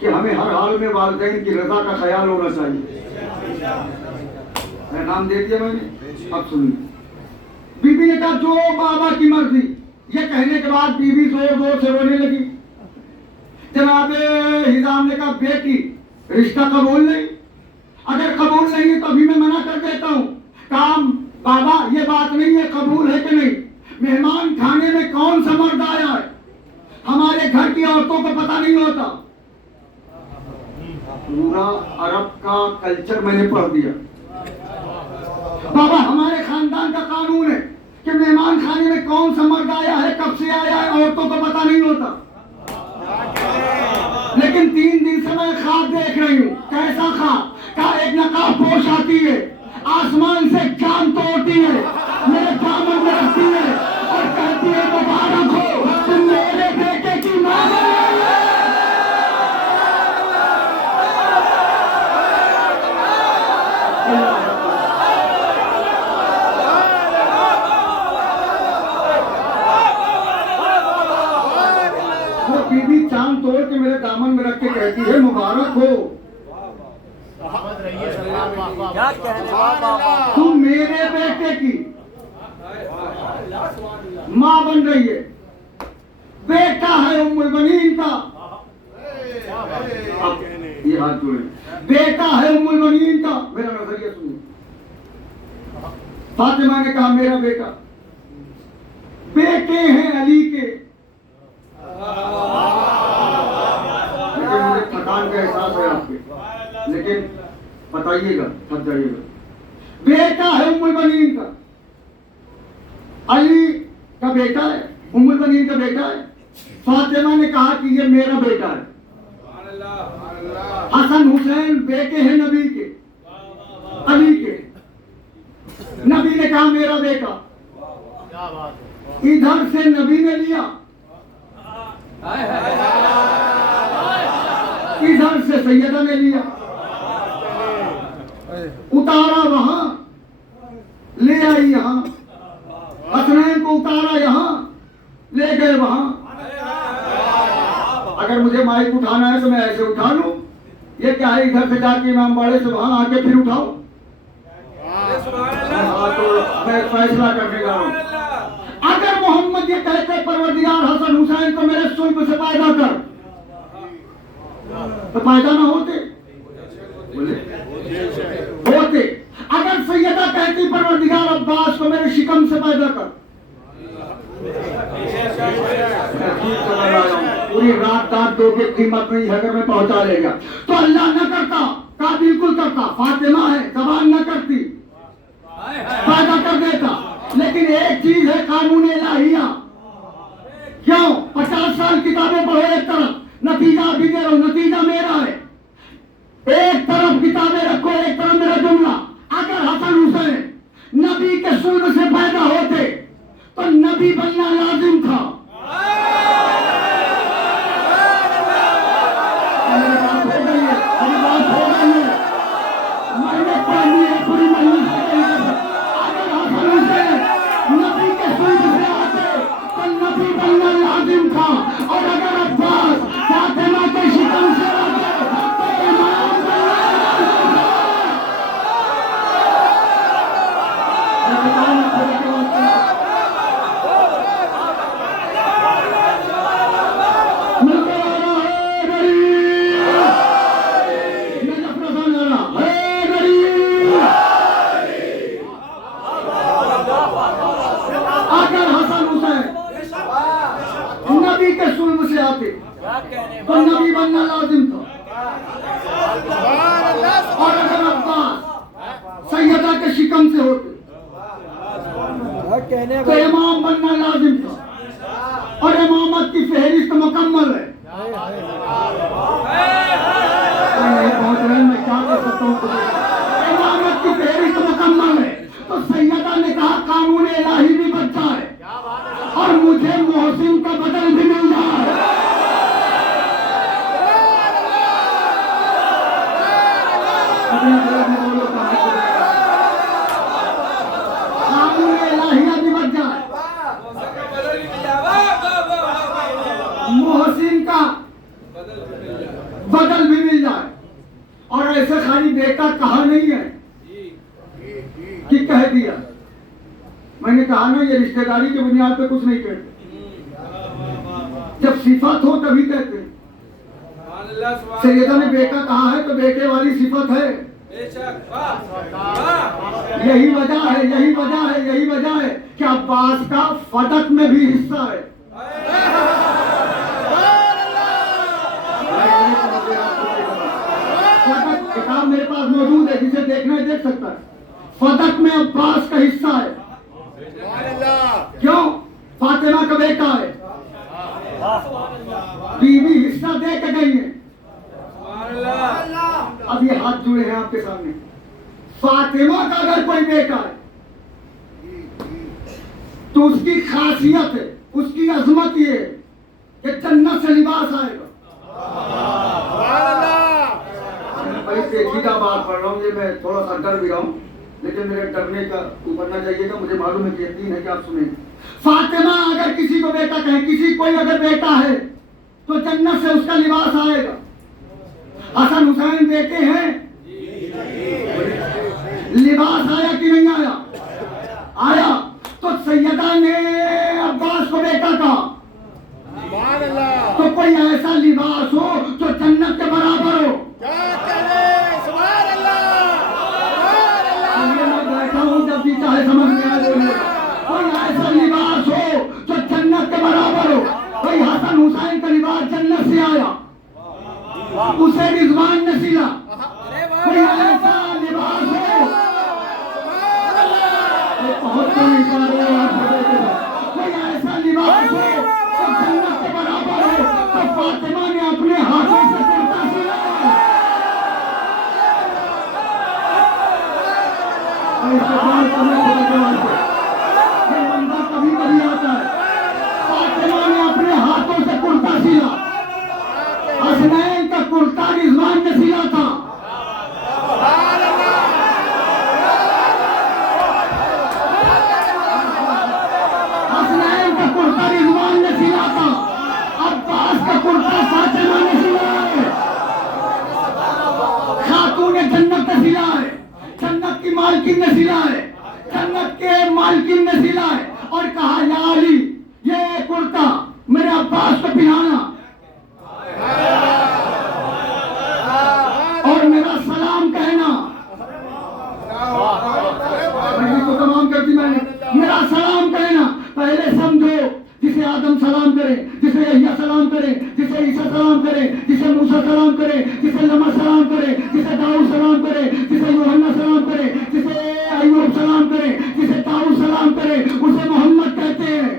कि हमें हर हाल में वालिदैन की रजा का ख्याल होना चाहिए। मैं नाम दे दिया मैंने, अब सुनिए। बीबी ने कहा जो बाबा की मर्जी। ये कहने के बाद बीवी जोर जोर से रोने लगी। जनाब हिजाम ने कहा बेटी रिश्ता कबूल नहीं, अगर कबूल नहीं है तो अभी मैं मना कर देता हूँ। काम बाबा ये बात नहीं है कबूल है कि नहीं, मेहमान खाने में कौन सा मर्द आया है, हमारे घर की औरतों को पता नहीं होता। पूरा अरब का कल्चर मैंने पढ़ दिया। बाबा हमारे खानदान का कानून है कि मेहमान खाने में कौन सा मर्द आया है, कब से आया है, औरतों को पता नहीं होता। लेकिन 3 दिन से मैं ख्वाब देख रही हूँ। कैसा ख्वाब? का एक नकाब पोश आती है, आसमान से चांद तोड़ती है, मेरे दामन में रखती है और कहती है मुबारक हो तुम मेरे बेटे की मां। वो बीबी चांद तोड़ के मेरे दामन में रख के कहती है मुबारक हो तुम मेरे बेटे की मां बन रही है। बेटा है उम्मुल बनीन का, ये हाथ जोड़े, बेटा है उम्मुल बनीन का। मेरा नजरिया सुनिए। फातिमा ने कहा मेरा बेटा, बेटे हैं अली के। लेकिन मुझे थकान का एहसास है आपके, लेकिन बताइएगा थक जाइएगा। बेटा है उम्मुल बनीन का, अली का बेटा है, उम्मुल बनीन का बेटा है। फातिमा ने कहा कि ये मेरा बेटा है। हसन हुसैन बेटे हैं नबी के, अली के। नबी ने कहा मेरा बेटा। इधर से नबी ने लिया, इधर से सैयदा ने लिया, उतारा वहां ले आई यहां, हसनैन को उतारा यहां ले गए वहां। अगर मुझे माइक उठाना है तो मैं ऐसे उठा लूं, ये क्या है इधर से जाके इमाम बाड़े से वहां आके फिर उठाओ। तो मैं फैसला करने जा रहा हूं। अगर मोहम्मद ये कहते परवरदिगार हसन हुसैन को मेरे सुल्ब से पैदा कर, तो पैदा ना होते, बोले होते। अगर सैयदा कहती परवरदिगार अब्बास को मेरे शिकम से पैदा कर, पूरी रात दांत दो के कीमत नहीं है अगर मैं पहुंचा लेगा तो अल्लाह न करता, का बिल्कुल करता। फातिमा है जबान न करती, पैदा कर देता। लेकिन एक चीज है कानून इलाहिया। क्यों 50 साल किताबें पढ़ो एक तरफ, नतीजा अभी दे रहा हूं, नतीजा मेरा है। एक तरफ किताबें रखो, एक तरफ मेरा जुमला। अगर हसन हुसैन नबी के सुल्ब से पैदा होते तो नबी बनना लाजिम था। मैंने पढ़ी है पूरी मजलिस में। अगर हसन हुसैन नबी के सुल्ब से आते तो नबी बनना लाजिम था। और अगर अब्बास फातिमा के शिकम से आते तो इमाम बनना लाजिम था। अगर हसन हुसैन नबी के सुल्ब से आते तो नबी बनना लाजिम था। और अगर अब्बास सैयदा के शिकम से होते तो इमाम बनना लाजिम था। और इमामत की फहरिस्त मुकम्मल है। नहीं पहुंच रहे, मैं क्या कर सकता हूँ। इमामत की फहरिस्त मुकम्मल है। तो सैयदा ने कहा कानून इलाही भी बच जाए और मुझे मोहसिन का बदल भी मिल जाए। कानून इलाहिया भी बच जाए, मोहसिन का बदल भी मिल जाए। और ऐसे खाली बेटा कहा नहीं है कि कह दिया। मैंने कहा ना ये रिश्तेदारी की बुनियाद पे कुछ नहीं कहते। जब सिफत हो तभी कहते हैं। सैयदा ने बेटा कहा है तो बेटे वाली सिफत है। यही वजह है, यही वजह है, यही वजह है कि अब्बास का फतक में भी हिस्सा है। फतक किताब मेरे पास मौजूद है, जिसे देखना है देख सकता है। फतक में अब्बास का हिस्सा है। क्यों? फातिमा का बेटा है, बीवी हिस्सा दे के गई है। अब ये हाथ जुड़े हैं आपके सामने। फातिमा का अगर कोई बेटा है तो उसकी खासियत है, उसकी अजमत ये है कि जन्नत से लिबास आएगा। बड़ी पेचीदा बात पढ़ रहा हूँ, ये मैं थोड़ा सा डर भी रहा हूँ, लेकिन मेरे डरने का ऊपर ना जाइएगा, मुझे मालूम है कि यकीन है कि आप सुनेंगे। फातिमा अगर किसी को बेटा कहे, किसी कोई अगर बेटा है तो जन्नत से उसका लिबास आएगा। हसन हुसैन बेटे हैं, लिबास आया कि नहीं आया? आया। तो सैयदा ने अब्बास को बेटा कहा, तो कोई ऐसा लिबास हो जो जन्नत के बराबर हो। मैं बैठा हूँ, जब भी चाहे समझ में आ जाए। कोई ऐसा लिबास हो जो जन्नत के बराबर हो। कोई हसन हुसैन का लिबास जन्नत से आया, उसे रिजवान ने सिला। कोई ऐसा लिबास हो, बहुत कोई ऐसा लिबास हो जो जन्नत के बराबर हो, तो फातिमा ने अपने हाथों से कुर्ता सिला। ये मंजर कभी कभी आता है। फातिमा ने अपने हाथों से कुर्ता सिला। हसनैन का कुर्ता रिजवान ने सिला था। हसनैन का कुर्ता रिजवान ने सिला था। अब्बास का कुर्ता फातिमा ने सिला है। खातून जन्नत ने सिला है, जन्नत की मालकिन ने सिला है, जन्नत के मालकिन ने सिला है। और कहा, या अली, ये कुर्ता मेरे अब्बास को पहनाना और मेरा सलाम कहना। तो तमाम करती मैंने, मेरा सलाम कहना। पहले समझो, जिसे आदम सलाम करे, जिसे यहिया सलाम करे, जिसे ईसा सलाम करे, जिसे मूसा सलाम करे, जिसे लमा सलाम करे, जिसे दाऊद सलाम करे, जिसे यूहन्ना सलाम करे, जिसे अय्यूब सलाम करे, जिसे दाऊद सलाम करे, उसे मोहम्मद कहते हैं।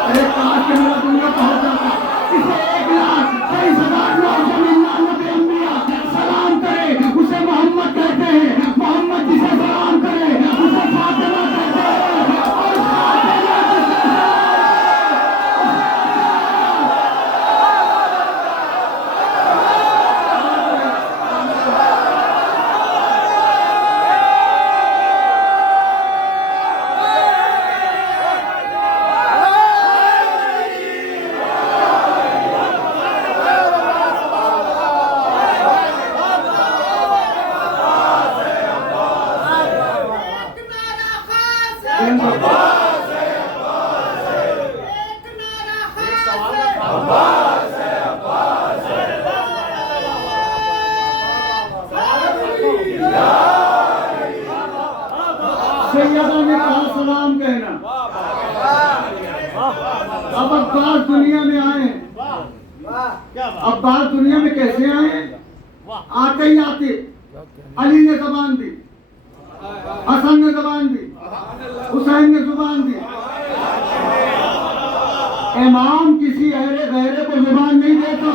अरे काश के मेरा दुनिया पहुंच जाता। जिसे 1,23,999 अंबिया सलाम करे, उसे मोहम्मद कहते हैं। मोहम्मद जिसे सलाम करे, उसे फातिमा कहते हैं। सैयदा ने कहा सलाम कहना। अब अब्बास दुनिया में आए। अब्बास दुनिया में कैसे आए? आते ही आते अली ने जबान दी, हसन ने जबान दी, हुसैन ने जुबान दी। इमाम किसी अहले गैरे को जुबान नहीं देता।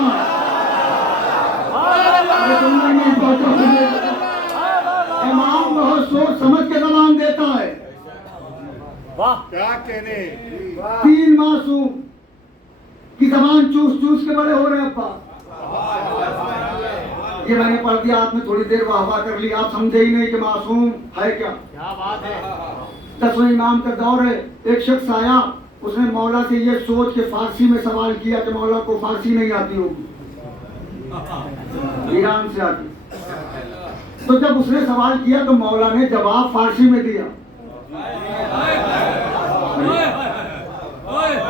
इमाम बहुत सोच समझ के जबान देता है। वाह क्या कहने। 3 मासूम की जबान चूस चूस के बड़े हो रहे हैं। अब्बा ये मैंने पढ़ दिया, आपने थोड़ी देर वाह कर ली, आप समझे ही नहीं कि मासूम है क्या। क्या बात है। 10वें इमाम का दौर है। एक शख्स आया, उसने मौला से ये सोच के फारसी में सवाल किया कि मौला को फारसी नहीं आती होगी, ईरान से आती। तो जब उसने सवाल किया तो मौला ने जवाब फारसी में दिया।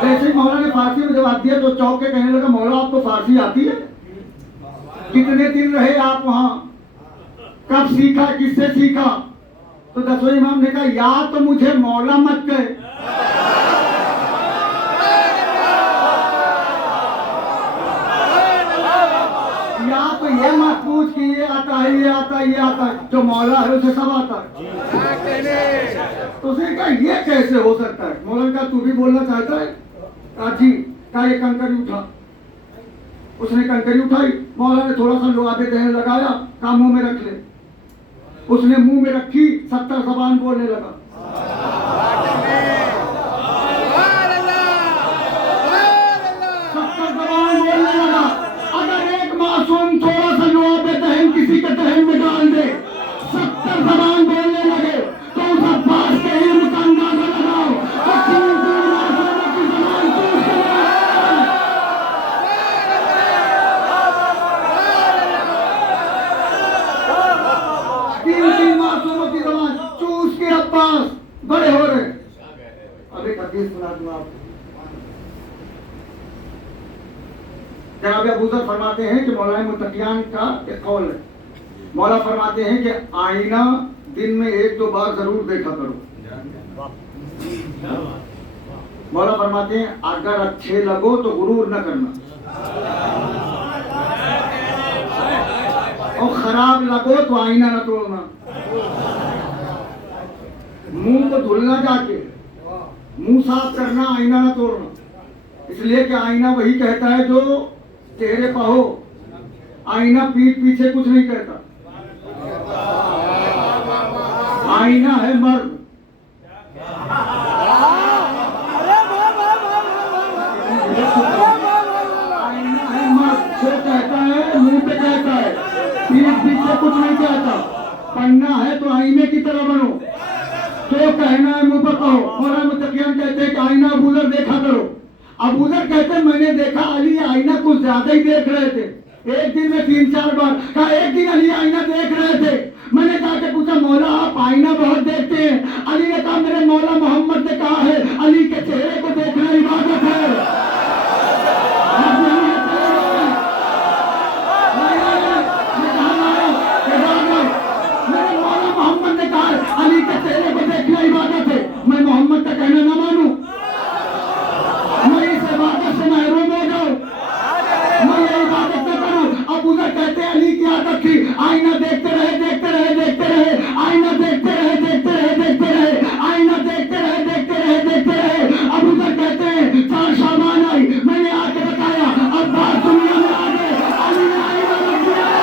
जैसे ही मौला ने फारसी में जवाब दिया तो चौंक के कहने लगा, मौला आपको फारसी आती है? कितने दिन रहे आप वहां? कब सीखा, किससे सीखा? तो 10वें इमाम ने कहा, या तो मुझे मौला मत कहे, या तो ये मत पूछ कि ये आता है, ये आता है, ये आता है। जो मौला है उसे सब आता है। तो उसने कहा ये कैसे हो सकता है? मौला ने कहा, तू भी बोलना चाहता है? कहा जी। कहा ये कंकरी उठा। उसने कंकरी उठाई, मौला ने थोड़ा सा लुआबे दहन लगाया, कहा मुंह में रख ले। उसने मुंह में रखी, 70 ज़बान बोलने लगा। मासूम थोड़ा सा लुआबे दहन किसी के दहन में डाल दे, 70 ज़बान बोलने लगे, तो उस अब्बास के इल्म का अंदाजा लगाओ। तीन मासूमों की ज़बान चूस के अब्बास बड़े हो रहे। अब एक हदीस सुना दूं आपको। जनाब अबू ज़र फरमाते हैं कि मौलाना मुत्तकियान का एक कौल है। मौला फरमाते हैं कि आईना दिन में 1-2 बार जरूर देखा करो। मौला फरमाते हैं अगर अच्छे लगो तो गुरूर न करना, और खराब लगो तो आईना न तोड़ना। मुंह को धुलना, जाके मुंह साफ करना, आईना न तोड़ना। इसलिए कि आईना वही कहता है जो चेहरे पर हो, आईना पीठ पीछे कुछ नहीं कहता। आईना है मर्द, आईना है मर्द, जो कहता है मुंह पे कहता है, पीठ पीछे कुछ नहीं कहता। पढ़ना है तो आईने की तरह बनो, जो कहना है मुंह पर कहो। मौलाना मुत्तकियान कहते हैं कि आईना अबू ज़र देखा करो। अबू ज़र कहते हैं मैंने देखा अली आईना कुछ ज्यादा ही देख रहे थे, एक दिन में 3-4 बार। कहा एक दिन अली आईना देख रहे थे, मैंने जाके पूछा मौला आप आईना बहुत देखते हैं? अली ने कहा मेरे मौला मोहम्मद ने कहा है अली के चेहरे को देखना इबादत है। मेरे मौला मोहम्मद ने कहा अली के चेहरे को देखना इबादत है। मैं मोहम्मद का कहना न मानूं, मैं इस इबादत से महरूम हो जाऊं, मैं ये इबादत न करूं। अबू ज़र कहते हैं अली की आदत थी आईना देखते रहे, देखते रहे, देखते रहे, आईना देखते रहे, देखते रहे, देखते रहे, आईना देखते रहे, देखते रहे, देखते रहे। अबू ज़र कहते हैं 4 शाबान आई, मैंने आके बताया अब्बास दुनिया में आ गए, अली ने आईना रख दिया।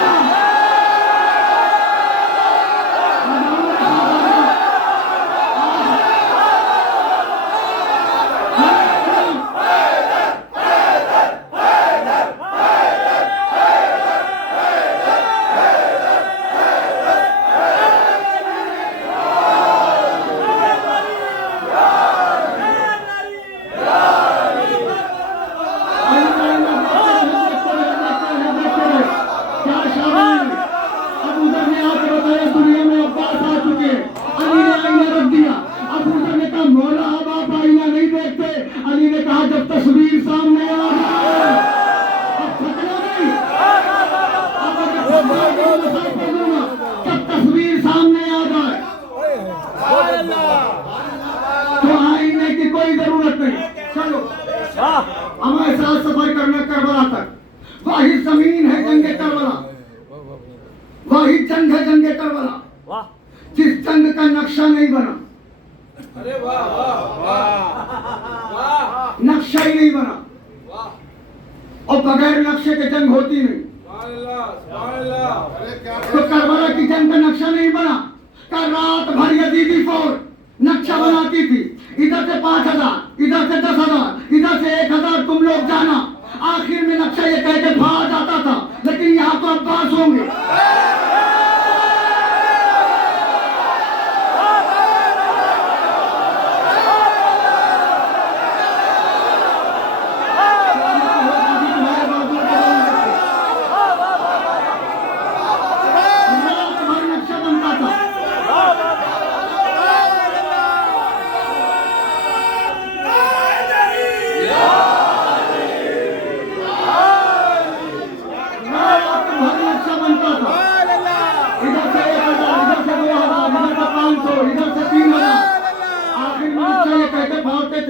हमारे साथ सफर करना करबला तक, वही जमीन है जंगे करबला, वही जंग है जंगे करबला, जिस जंग का नक्शा नहीं बना। अरे वाह वाह, नक्शा ही नहीं बना, और बगैर नक्शे के जंग होती नहीं। तो करबला की जंग का नक्शा नहीं बना। कल रात भर यजीदी फौज नक्शा बनाती थी, इधर से 5000, इधर से 10,000, इधर से 1,000, तुम लोग जाना। आखिर में नक्शा ये कह के भाग जाता था, लेकिन यहाँ तो अब्बास होंगे।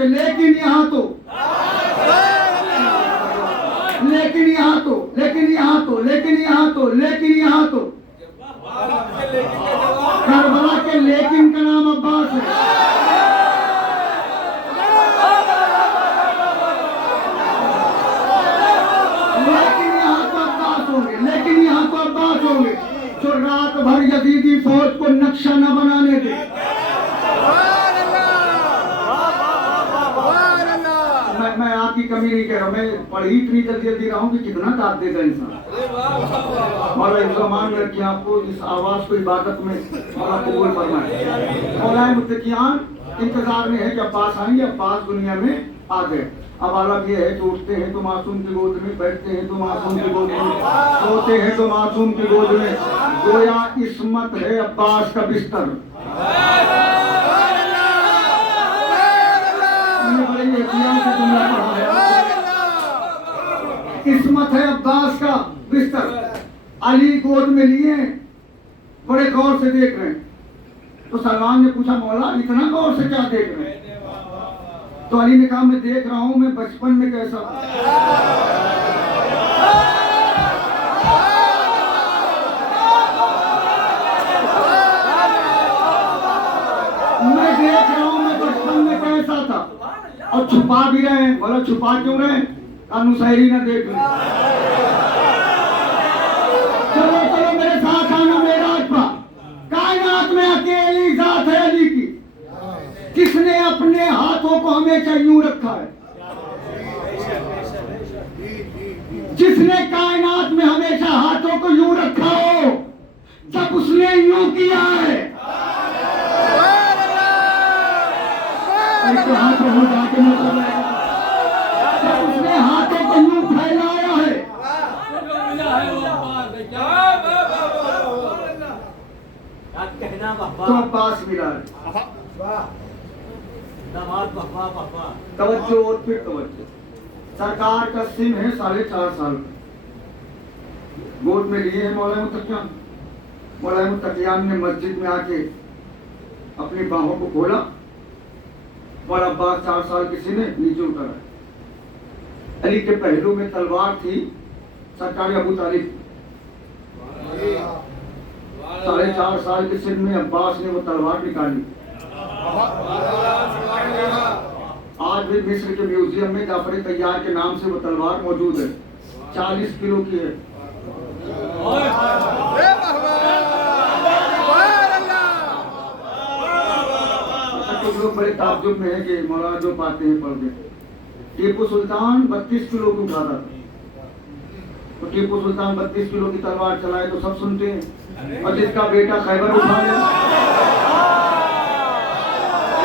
के लेकिन यहाँ तो लेकिन यहाँ तो लेकिन यहाँ तो लेकिन यहाँ तो लेकिन यहाँ तो करबला के लेकिन का नाम अब्बास है। लेकिन यहाँ तो अब्बास होंगे, लेकिन यहाँ तो अब्बास होंगे जो रात भर यजीदी फौज को नक्शा न बनाने दे। मैं आपकी कमी नहीं कह रहा हूँ, मैं पढ़ी इतनी जल्दी जल्दी रहा हूँ कि कितना दाद देगा इंसान। मौला इल्ज़ामान रखिए आपको इस आवाज को इबादत में मौला कबूल फरमाए। मौला मुत्तकियान इंतजार में है कि अब्बास आएंगे। अब्बास दुनिया में आ गए। अब आलम ये है कि उठते हैं तो मासूम की गोद में, बैठते हैं तो मासूम की गोद में, सोते हैं तो मासूम की गोद में। गोया इस्मत है अब्बास का बिस्तर। किस्मत है अब्बास का बिस्तर। अली गोद में लिए, बड़े गौर से देख रहे हैं। तो सलमान ने पूछा, मौला इतना गौर से क्या देख रहे हैं? तो अली ने कहा, मैं देख रहा हूं मैं बचपन में कैसा था। मैं देख रहा हूं मैं बचपन में कैसा था। और छुपा भी रहे हैं। बोला छुपा क्यों रहे? अनुसैरी ना देख ले। चलो चलो मेरे साथ आना मेराज पर। कायनात में अकेली जात है अली की किसने अपने हाथों को हमेशा यूं रखा है। जिसने कायनात में हमेशा हाथों को यूं रखा हो, जब उसने यूं किया है हाथों हो जाके जब उसने हाथों को यूं फैलाया है तो अब्बास मिला है। तवज्जो और फिर तवज्जो। सरकार का सिन है 4.5 साल। गोद में लिए है मौला मुत्तकियान। मौला मुत्तकियान ने मस्जिद में आके अपनी बाहों को खोला। मौला अब्बास 4 साल के सिन है, नीचे उतरा। अली के पहलू में तलवार थी सरकार अबू तालिब। 4.5 साल के सिन में अब्बास ने वो तलवार निकाली। आज भी मिस्र के म्यूजियम में जाफर तैयार के नाम से वो तलवार मौजूद है। 40 किलो की है। कुछ लोग बड़े ताज्जुब में है कि मौलाना जो पाते हैं पढ़ के। टीपू सुल्तान 32 किलो की उठाता था। तो टीपू सुल्तान 32 किलो की तलवार चलाए तो सब सुनते हैं। और जिसका बेटा खैबर उठा ले,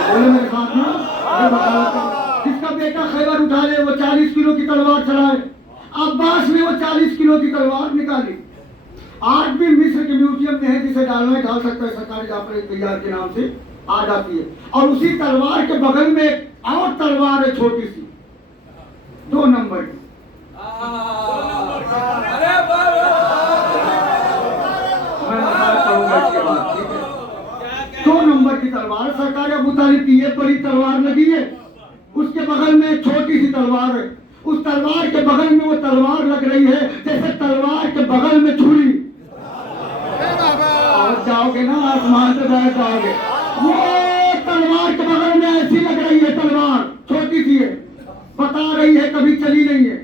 बोले मेरे साथ में, जिसका बेटा खैबर उठा ले वो 40 किलो की तलवार चलाए। अब्बास ने वो 40 किलो की तलवार निकाली। आज भी मिस्र के म्यूजियम में है, जिसे डालना है डाल सकता है। सरकारी जाफर तैयार के नाम से आ जाती है। और उसी तलवार के बगल में एक और तलवार है छोटी सी, 2 नंबर की। मैं करूंगा इसके बाद, ठीक है। 2 नंबर की तलवार सरकार अबू तालिब की ये बड़ी तलवार लगी है। उसके बगल में एक छोटी सी तलवार है। उस तलवार के बगल में वो तलवार लग रही है जैसे तलवार के बगल में छुरी। आप जाओगे ना आसमान पे बैठ जाओगे। वो तलवार के बगल में ऐसी लग रही है तलवार, छोटी सी है, बता रही है कभी चली नहीं है।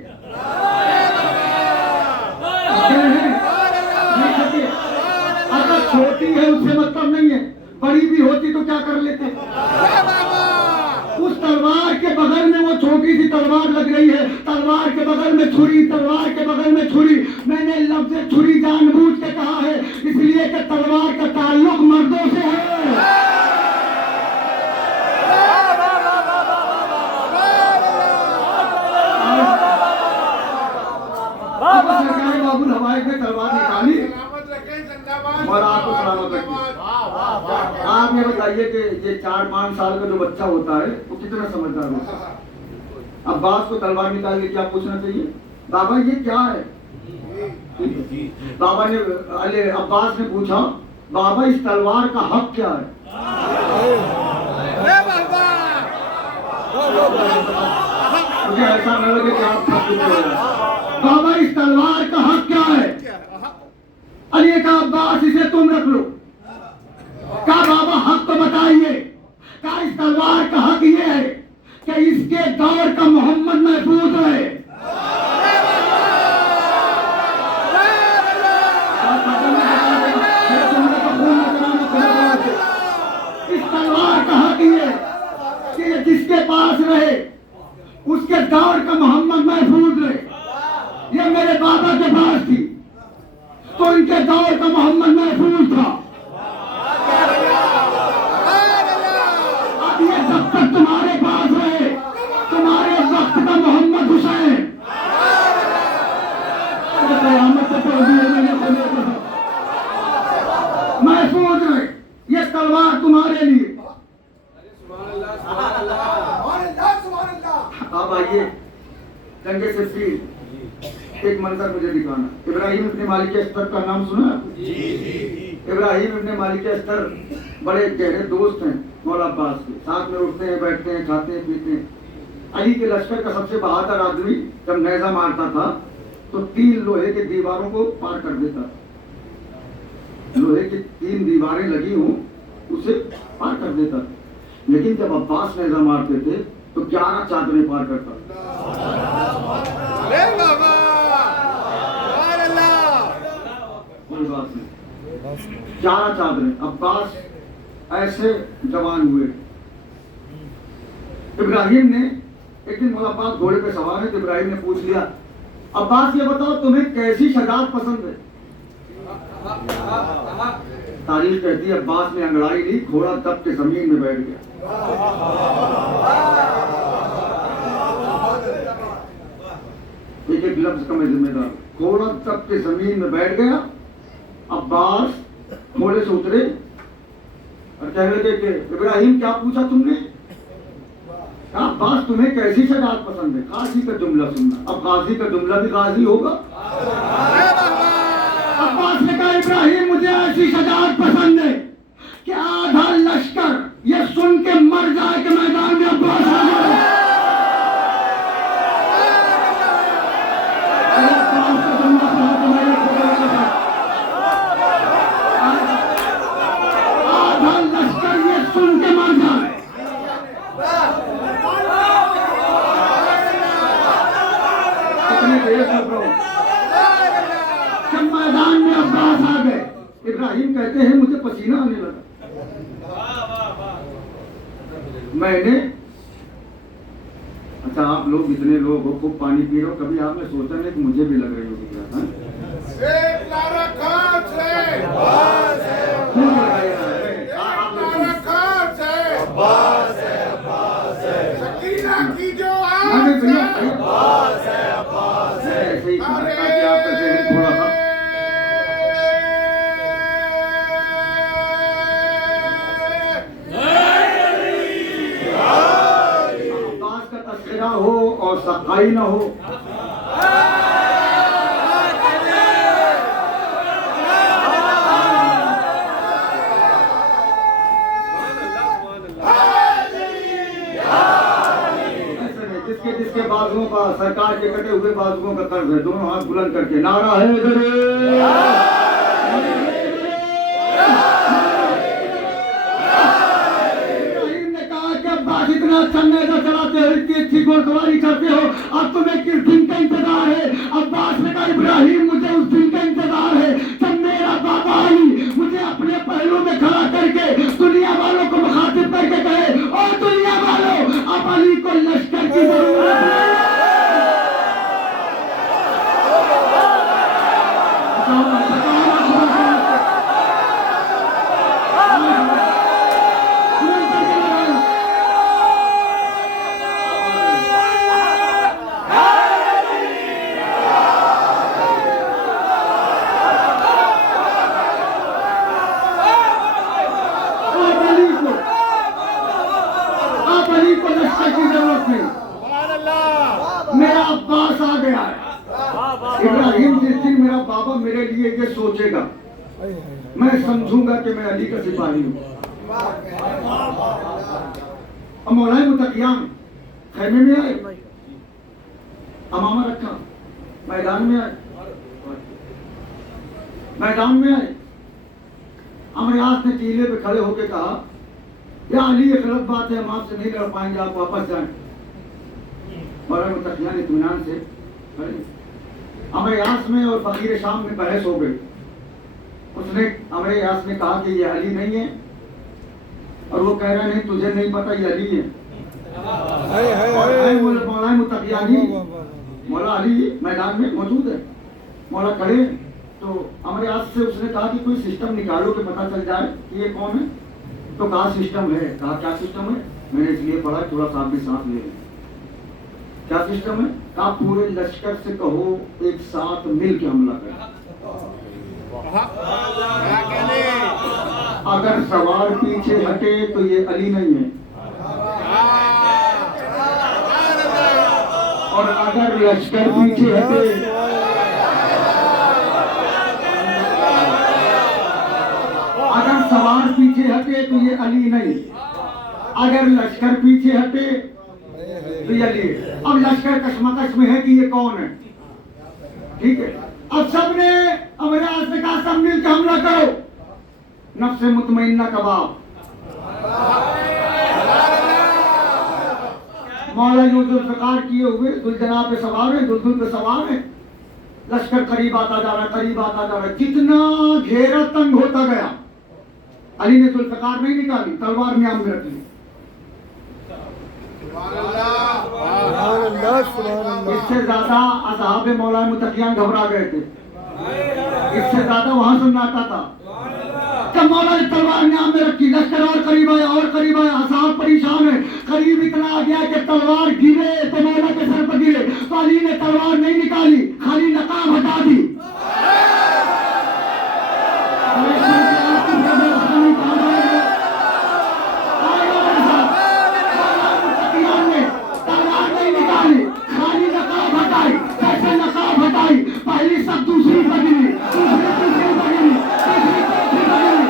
अगर छोटी है उससे मतलब नहीं है, बड़ी भी होती तो क्या कर लेते। उस तलवार के बगल में वो छोटी सी तलवार लग रही है। तलवार के बगल में छुरी, तलवार के बगल में छुरी। मैंने लफ्ज़ छुरी जानबूझ के कहा है इसलिए कि तलवार का ताल्लुक मर्दों से है। सरकारी बाबुल हवाई में तलवार निकाली और आपको सलामत रखिए। आप ये बताइए कि ये 4-5 साल का जो बच्चा होता है वो कितना समझदार होता है। अब्बास को तलवार निकाल के क्या पूछना चाहिए, बाबा ये क्या है। बाबा ने अब्बास ने पूछा, बाबा इस तलवार का हक क्या है। मुझे ऐसा न लगे कि आप थक चुके हो। बाबा इस तलवार का हक क्या है? अली का अब्बास इसे तुम रख लो। का बाबा हक तो बताइए। का इस तलवार का हक ये है कि इसके दौर का मोहम्मद महफूज रहे। इस तलवार का हक ये कि जिसके पास रहे उसके दौर का मोहम्मद महफूज रहे। ये मेरे बाबा के पास थी तो इनके दौर का मोहम्मद महफूज था। अब ये जब तक तुम्हारे पास रहे तुम्हारे वक्त का मोहम्मद हुसैन महफूज रहे। ये तलवार तुम्हारे लिए। आप आइए जंगे से फिर एक मंजर मुझे दिखाना। इब्राहिम इब्ने मालिक अस्तर का नाम सुना? इब्राहिम इब्ने मालिक अस्तर बड़े गहरे दोस्त हैं मौला अब्बास के। साथ में उठते हैं, बैठते हैं, खाते हैं, पीते हैं। अली के लश्कर का सबसे बहादुर आदमी जब नेजा मारता था तो 3 लोहे की दीवारों को पार कर देता। लोहे की 3 दीवारें लगी हों उसे पार कर देता। लेकिन जब अब्बास नेजा मारते थे तो 11 चादरें पार करता। कोई बात नहीं। 11 चादरें। अब्बास ऐसे जवान हुए। इब्राहिम ने एक दिन मौला अब्बास घोड़े पे सवार है तो इब्राहिम ने पूछ लिया, अब्बास ये बताओ तुम्हें कैसी शजात पसंद है? तारीफ कहती है अब्बास ने अंगड़ाई ली, घोड़ा दब के जमीन में बैठ गया। एक एक लफ्ज का मैं जिम्मेदार। घोड़ा दब के जमीन में बैठ गया। अब्बास घोड़े से उतरे और कहने लगे कि इब्राहिम क्या पूछा तुमने? कहा अब्बास तुम्हें कैसी शजात पसंद है? गाजी का जुमला सुनना। अब गाजी का जुमला भी गाजी होगा। अब्बास ने कहा इब्राहिम मुझे ऐसी शजात पसंद है कि आधा लश्कर ये सुन के मर जाए कि मैदान में अब्बास आ जाए। आधा लश्कर ये सुन के मर जाए। जब मैदान में अब्बास आ गए इब्राहिम कहते हैं मुझे पसीना आने लगा। मैंने अच्छा आप लोग इतने लोग हो खूब पानी पी रहे हो, कभी आपने सोचा नहीं कि मुझे भी लग रही होगी क्या? थोड़ा सा अब्बास का तस्करा हो और सफाई न हो। जिसके बाजुओं का सरकार के कटे हुए बाजुओं का कर्ज है, दोनों हाथ बुलंद करके नारा है ने कहा कि अब्बास इतना अच्छा नेजा चलाते हो, इतनी अच्छी घोड़सवारी करते हो, अब तुम्हें किस दिन का इंतजार है? अब्बास ने कहा इब्राहिम मुझे उस दिन का इंतजार है जब मेरा बाबा अली मुझे अपने पहलू में खड़ा करके दुनिया वालों को मुखातिब करके कहे और दुनिया वालों अब अली को लश्कर की जरूरत है। मेरा अब्बास आ गया है। इब्राहिम जिस दिन मेरा बाबा मेरे लिए ये सोचेगा मैं समझूंगा कि मैं अली का सिपाही हूँ। अब मौलाए मुतकियान खैमे में आए, अमामा रखा, मैदान में आए, मैदान में आए। अमरयास ने टीले पे खड़े होकर कहा, या अली ये गलत बात है, हम आपसे नहीं लड़ पाएंगे, आप वापस जाएं। मौलाना मुतकियान इत्मीनान से खड़े। अमरयास में और फकीर शाम में बहस हो गई। उसने अमरयास ने कहा कि ये अली नहीं है, और वो कह रहा नहीं तुझे नहीं पता ये अली है। मौलाना मुतकियानी मौला अली मैदान में मौजूद है। मौला खड़े तो अमरयास से उसने कहा कि कोई सिस्टम निकालो कि पता चल जाए कि ये कौन है। तो कहा सिस्टम है। कहा क्या सिस्टम है? मैंने इसलिए पढ़ा थोड़ा सा भी साथ ले। क्या सिस्टम है? कहा पूरे लश्कर से कहो एक साथ मिल के हमला करें। अगर सवार पीछे हटे तो ये अली नहीं है, और अगर लश्कर पीछे हटे, अगर सवार पीछे हटे तो ये अली नहीं, अगर लश्कर पीछे हटे तो ये अली। अब लश्कर कशमकश में है कि ये कौन है। ठीक है, अब सबने अमरयास ने कहा सब मिल के हमला करो। नफ्से मुतमइन्ना कबाब। मौला जो जुल्फ़िकार किए हुए दुलजनाब पे सवार है, दुलदुल पे सवार है। लश्कर करीब आता जा रहा, करीब आता जा रहा। जितना घेरा तंग होता गया, अली ने जुल्फ़िकार नहीं निकाली, तलवार म्याम में रख ली। इससे ज्यादा असहाबे मौलाना मुतकियान घबरा गए थे। इससे ज्यादा वहां सन्नाटा था। जब मौला ने तलवार म्याम में रखी, लश्कर और करीब आया, और करीब आया। असहाब परेशान है। करीब इतना आ गया कि तलवार गिरे तो मौला के सर पर गिरे। तो अली ने तलवार नहीं निकाली, खाली नकाब हटा दी। पहली सब दूसरी बदली, दूसरी तीसरी बदली, तीसरी चौथी बदली,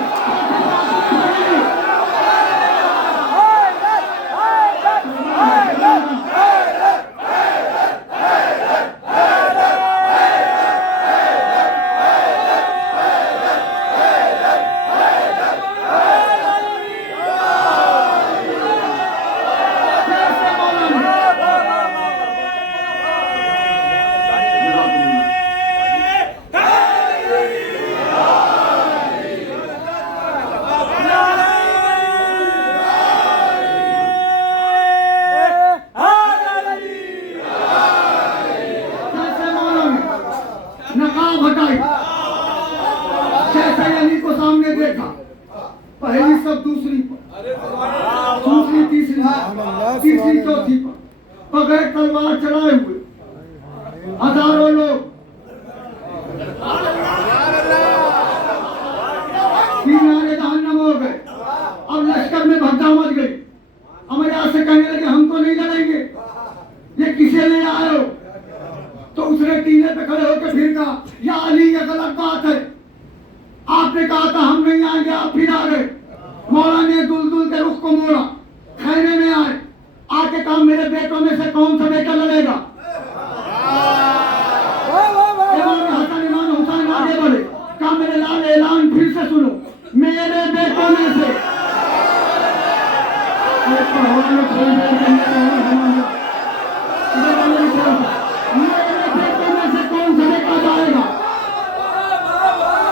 नकाब हटाई। जैसे अली को सामने देखा, पहली सब दूसरी पर, दूसरी तीसरी, तीसरी चौथी पर, बगैर तलवार चलाए हुए हजारों लोग किनारे जहन्नम हो गए। अब लश्कर में भगदड़ मच गई। अमरयास से कहने लगे हम तो नहीं लड़ेंगे, ये किसे ले आए हो? तो उसने टीले पे खड़े होकर फिर कहा, या अली ये गलत बात है, आपने कहा था हम नहीं आएंगे, आप फिर आ गए। मौला ने दुलदुल के रुख को मोड़ा, खैमे में आए, आके कहा मेरे बेटों में से कौन सा बेटा लड़ेगा? हसन इमाम हुसैन आगे बढ़े, कहा मेरे लाल ऐलान फिर से सुनो, मेरे बेटों में से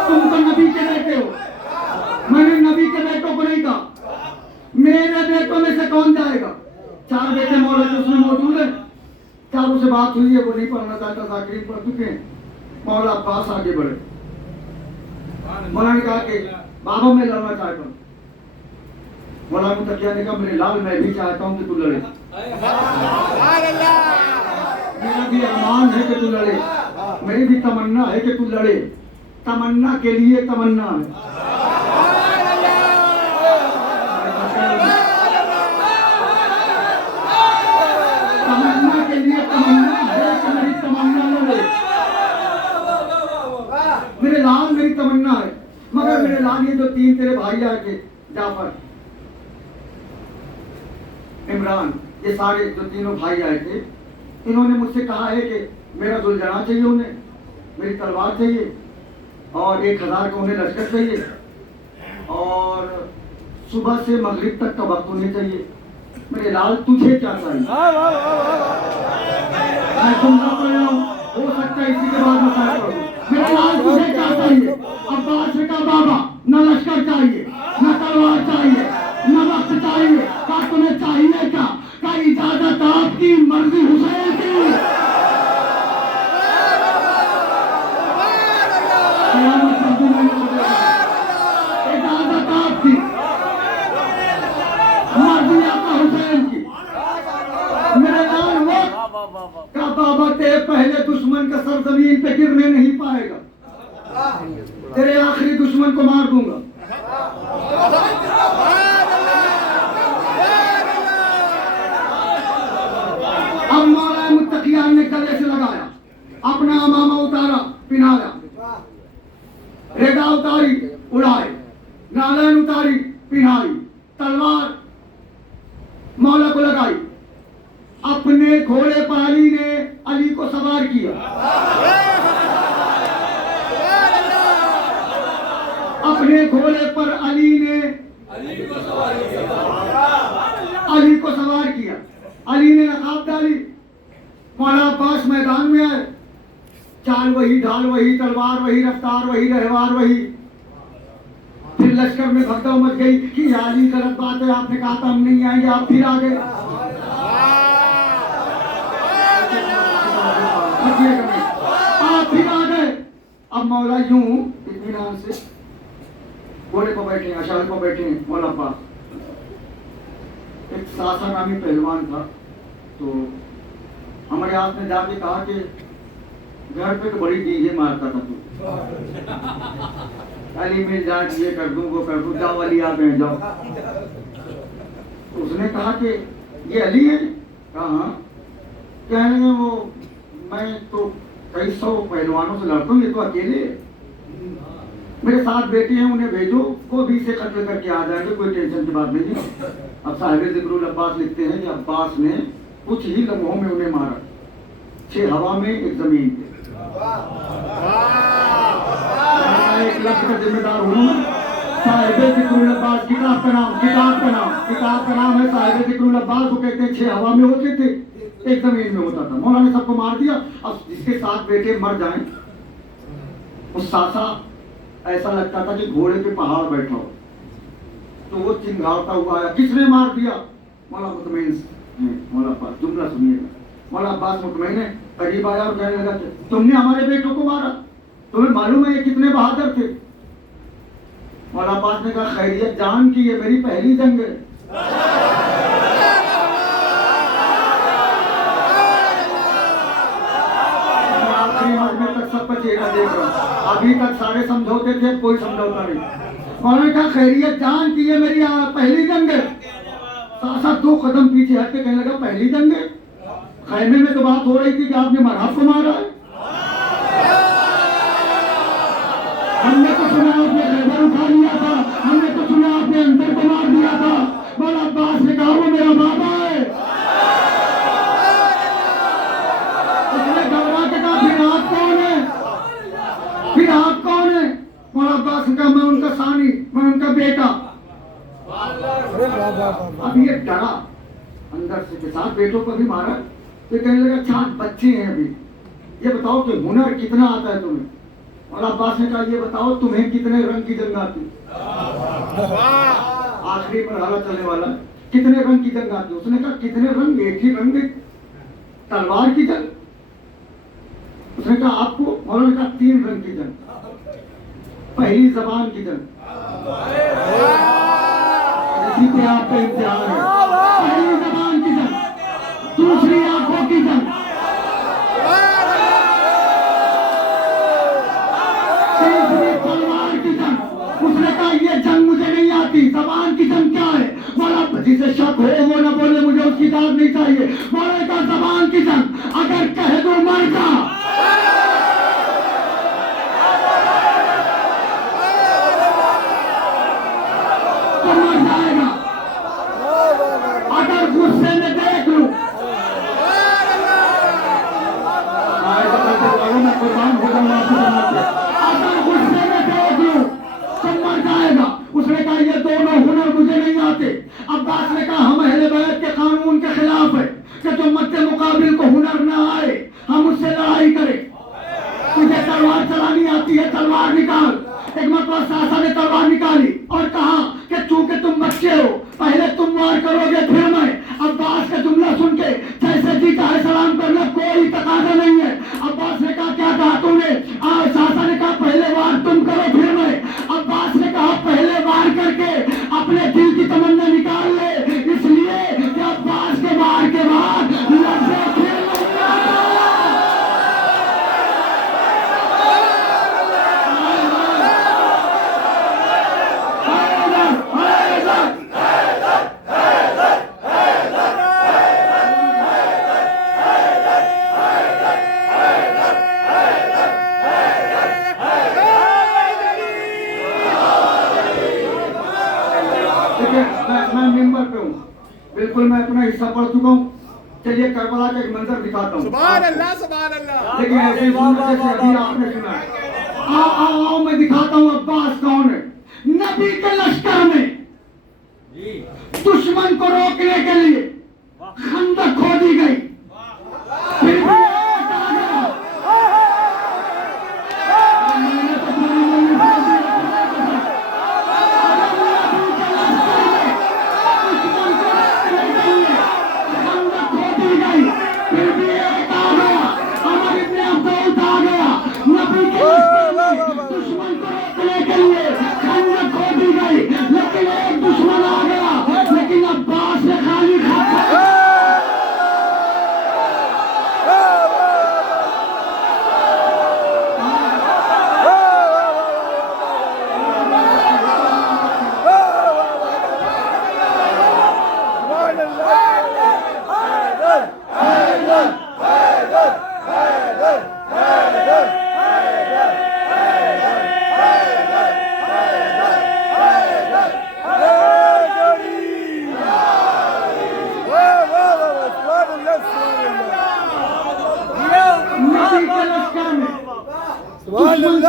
तुम तो नबी के बेटे हो, मैंने नबी के बेटों को नहीं कहा, मेरे बेटों में से कौन जाएगा? चार बेटे मौला के उसमें मौजूद है, चारों से बात हुई है, वो नहीं पढ़ना चाहता, जाकिर पढ़ चुके हैं। मौला अब्बास आगे बढ़े, मौला ने कहा कि बाबा मैं लड़ना चाहता हूँ। मौला मुतकिया ने कहा मेरे लाल मैं भी चाहता हूँ कि तू लड़े, मेरा भी अरमान है कि तू लड़े, मेरी भी तमन्ना है कि तू लड़े। तमन्ना के लिए तमन्ना है। तमन्ना के लिए तमन्ना है कि मेरी तमन्ना लड़े। मेरे लाल मेरी तमन्ना है, मगर मेरे लाल ये जो तीन तेरे भाई आके, जाफर, इमरान, ये सारे जो तीनों भाई आए थे, इन्होंने मुझसे कहा है कि मेरा दुलझना चाहिए, उन्हें मेरी तलवार चाहिए और 1000 का उन्हें लश्कर चाहिए और सुबह से मगरिब तक का वक्त उन्हें चाहिए। मेरे लाल तुझे क्या चाहिए? मैं सुनना पड़ रहा हूँ, हो सकता है इसी के बाद मैं शायद पढ़ूं। मेरे लाल तुझे क्या चाहिए? अब्बास ने कहा बाबा न लश्कर चाहिए, न तलवार चाहिए, न वक्त चाहिए। क्या तुम्हें चाहिए क्या? क्या इजाजत आपकी, मर्जी हुसैन की? इजाजत आपकी, मर्जी आपका हुसैन की। मेरे लाल वो क्या बाबा तेरे पहले दुश्मन का सर जमीन पे गिरने नहीं पाएगा, तेरे आखिरी दुश्मन को मार दूंगा। अब मौला मुत्तकियान ने गले से लगाया, अपना अमामा उतारा, पिनाया, रेगा उतारी, उड़ाए, नालैन उतारी, पिनाई, तलवार मौला को लगाई। अपने घोड़े पर अली ने अली को सवार किया, अपने घोड़े पर अली ने अली को सवार किया। अली ने नकाब डाली, मौला अब्बास मैदान में आए। चाल वही, ढाल वही, तलवार वही, रफ्तार वही, रहवार वही। फिर लश्कर में भगदड़ मच गई कि अली गलत बात है, आपने कहा था हम नहीं आएंगे, आप फिर आ गए। आप फिर आ गए। अब मौला यूं इत्मीनान से घोड़े पर बैठे, अशाल पर बैठे मौला अब्बास। एक सासा नामी पहलवान था, तो हमारे आप ने जाके कहा कि घर पे तो बड़ी डीजे मारता था तू, अली मिल जाए, ये कर दूं वो कर दूं, जाओ अली आ गए जाओ। उसने कहा कि ये अली है? कहा हाँ। कहने में वो मैं तो कई 100 पहलवानों से लड़ता हूँ, ये तो अकेले है। मेरे 7 बेटे हैं, उन्हें भेजो, को भी से कत्ल करके आ जाएंगे, कोई टेंशन की बात नहीं। अब साहिब जिक्रुल अब्बास लिखते हैं कि अब्बास ने कुछ ही लम्हों में उन्हें मारा, 6 हवा में, 1 जमीन पे। एक लफ्ज का जिम्मेदार हूँ। साहिब जिक्रुल अब्बास, किताब का नाम है साहिब जिक्रुल अब्बास। वो कहते हैं 6 हवा में होते थे, 1 जमीन में होता था। मौला ने सबको मार दिया। अब जिसके 7 बेटे मर जाएं, उस सासा ऐसा लगता था कि घोड़े पे पहाड़ बैठा हो। तो वो चिंगारता हुआ आया, किसने मार दिया? मौला मुतमईन, मौला अब्बास, जुमला सुनिएगा। मौला अब्बास मुतमईन है, करीब आया और कहने लगा तुमने हमारे बेटों को मारा, तुम्हें मालूम है ये कितने बहादुर थे? मौला अब्बास ने कहा खैरियत जान की, ये मेरी पहली जंग है। आखिरी मरने तक सबका चेहरा देख रहा हूं, अभी तक सारे समझौते थे, कोई समझौता नहीं। मौला ने कहा खैरियत जान की, ये मेरी पहली जंग है। सासा 2 कदम पीछे हट के कहने लगा पहली जंग है? खैमे में तो बात हो रही थी कि आपने मरहब को मारा है। हमने तो सुना आपने खैबर उठा लिया था, हमने तो सुना आपने अंदर को मार दिया था। मौला अब्बास ने कहा वो मेरा बाबा है। उसने घबरा के कहा फिर आप कौन है? फिर आप कौन है? मौला अब्बास ने कहा मैं उनका सानी, मैं उनका बेटा। अब ये डरा अंदर से, 7 बेटों को भी मारा। तो कहने लगा 4 बच्चे हैं अभी, ये बताओ कि हुनर कितना आता है तुम्हें? और अब्बास ने कहा ये बताओ तुम्हें कितने रंग की जंग आती? आखिरी मरहला चलने वाला, कितने रंग की जंग आती? उसने कहा कितने रंग? एक ही रंग, तलवार की जंग। उसने कहा आपको? मौलाना ने कहा 3 रंग की जंग। पहली जबान की जंग, इसी पे आपका इम्तिहान है। पहली जबान की जंग, दूसरी आंखों की जंग, तीसरी तलवार की जंग। उसने कहा ये जंग मुझे नहीं आती, जबान की जंग क्या है? मौला जिसे शक हो वो न बोले, मुझे उसकी दाद नहीं चाहिए। मौला का जबान की जंग, अगर कह दो मर जा, तो मर जाएगा। अगर गुस्से में देख लो तलवार चलानी आती है तलवार निकाल। एक मरतबा सासा ने तलवार निकाली और कहा कि चूंकि तुम बच्चे हो पहले तुम वार करोगे फिर मैं। अब्बास का जुमला सुन के जैसे जी चाहे सलाम करना कोई तकाजा नहीं है। अब्बास ने कहा क्या कहा तुमने? सासा ने कहा पहले वार तुम करो फिर मैं। अब्बास ने कहा पहले वार करके अपने दिल की तमन्ना निकाल ले, इसलिए कि अब्बास के वार के बाद लफ्ज़े फिर मैं मेंबर पे हूँ, बिल्कुल मैं अपना हिस्सा पढ़ चुका हूँ। चलिए करबला का एक मंजर दिखाता हूँ। सुभान अल्लाह सुभान अल्लाह। लेकिन ऐसे अभी आपने सुना। आओ आओ आओ मैं दिखाता हूँ अब्बास कौन है। नबी के लश्कर में दुश्मन को रोकने के लिए खंदक खोदी गई, फिर भी एक आ गया।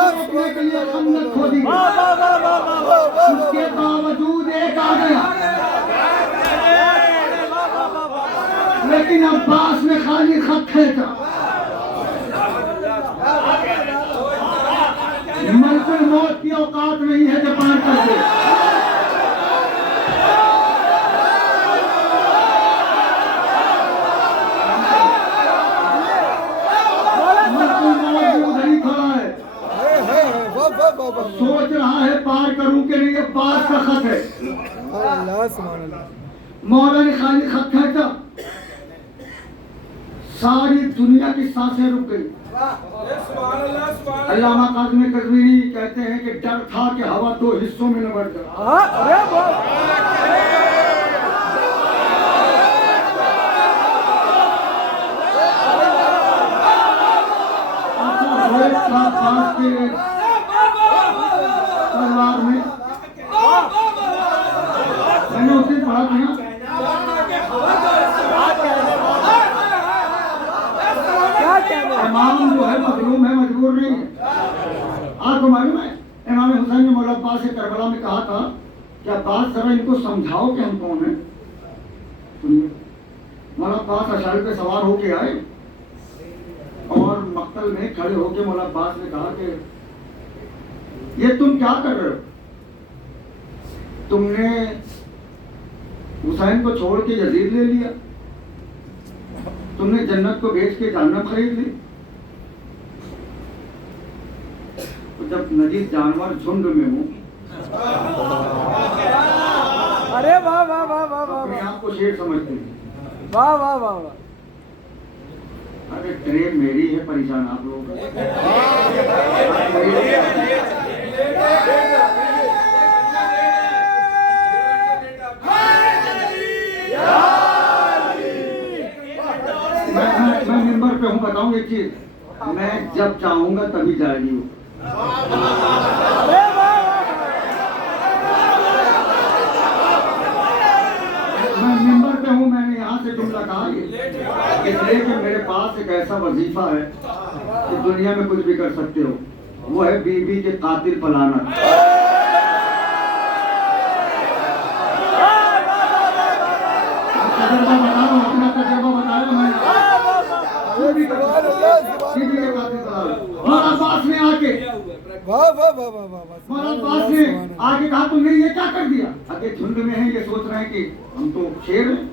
मैंने तो पूरी बोली उसके बावजूद एक आ गया, लेकिन अब्बास ने खाली खत खींचा। मलकुल मौत की औकात नहीं है जो पार कर दे। सोच रहा है पार करूं कि नहीं, अब्बास का खत है। मौला ने खाली खत खींचा, सारी दुनिया की सांसें रुक गई। अल्लामा काज़मी कज़वीनी कहते हैं कि डर था कि हवा दो हिस्सों में न बढ़ जाए। परिवार में मैंने उसे पढ़ा था। इमाम जो है मजलूम है, मजबूर नहीं है। आपको मालूम है इमाम हुसैन ने मौला अब्बास से करबला में कहा था कि अब्बास जरा इनको समझाओ कि हम कौन हैं। सुनिए, मौला अब्बास अशारी पे सवार होके आए और मक्तल में खड़े होके मौला अब्बास ने कहा कि ये तुम क्या कर रहे हो? तुमने हुसैन को छोड़ के यजीद ले लिया, तुमने जन्नत को बेच के जहन्नम खरीद ली। तो जब नजीब जानवर झुंड में हूँ, अरे वाह वाह वाह वाह वाह, अपने आप को शेर समझते हैं। वाह वाह वाह वाह। अरे ट्रेन मेरी है, परेशान आप लोग। मैं मेंबर पे हूँ, बताऊँ एक चीज, मैं जब चाहूंगा तभी जाएगी वो। मैं मेंबर पे हूँ, मैंने यहाँ से जुमला कहा इसलिए कि मेरे पास एक ऐसा वजीफा है कि दुनिया में कुछ भी कर सकते हो, वो है बीवी के कातिल पलाना। तजुर्बा बता रहा हूँ, अपना तजुर्बा बताया मैं। बीवी के कातिल पलाना। मौला अब्बास ने वाह वाह वाह वाह वाह वाह। मौलाना अब्बास ने आगे कहा तुमने ये क्या कर दिया? अरे झुंड में है, ये सोच रहे हैं कि हम तो शेर हैं।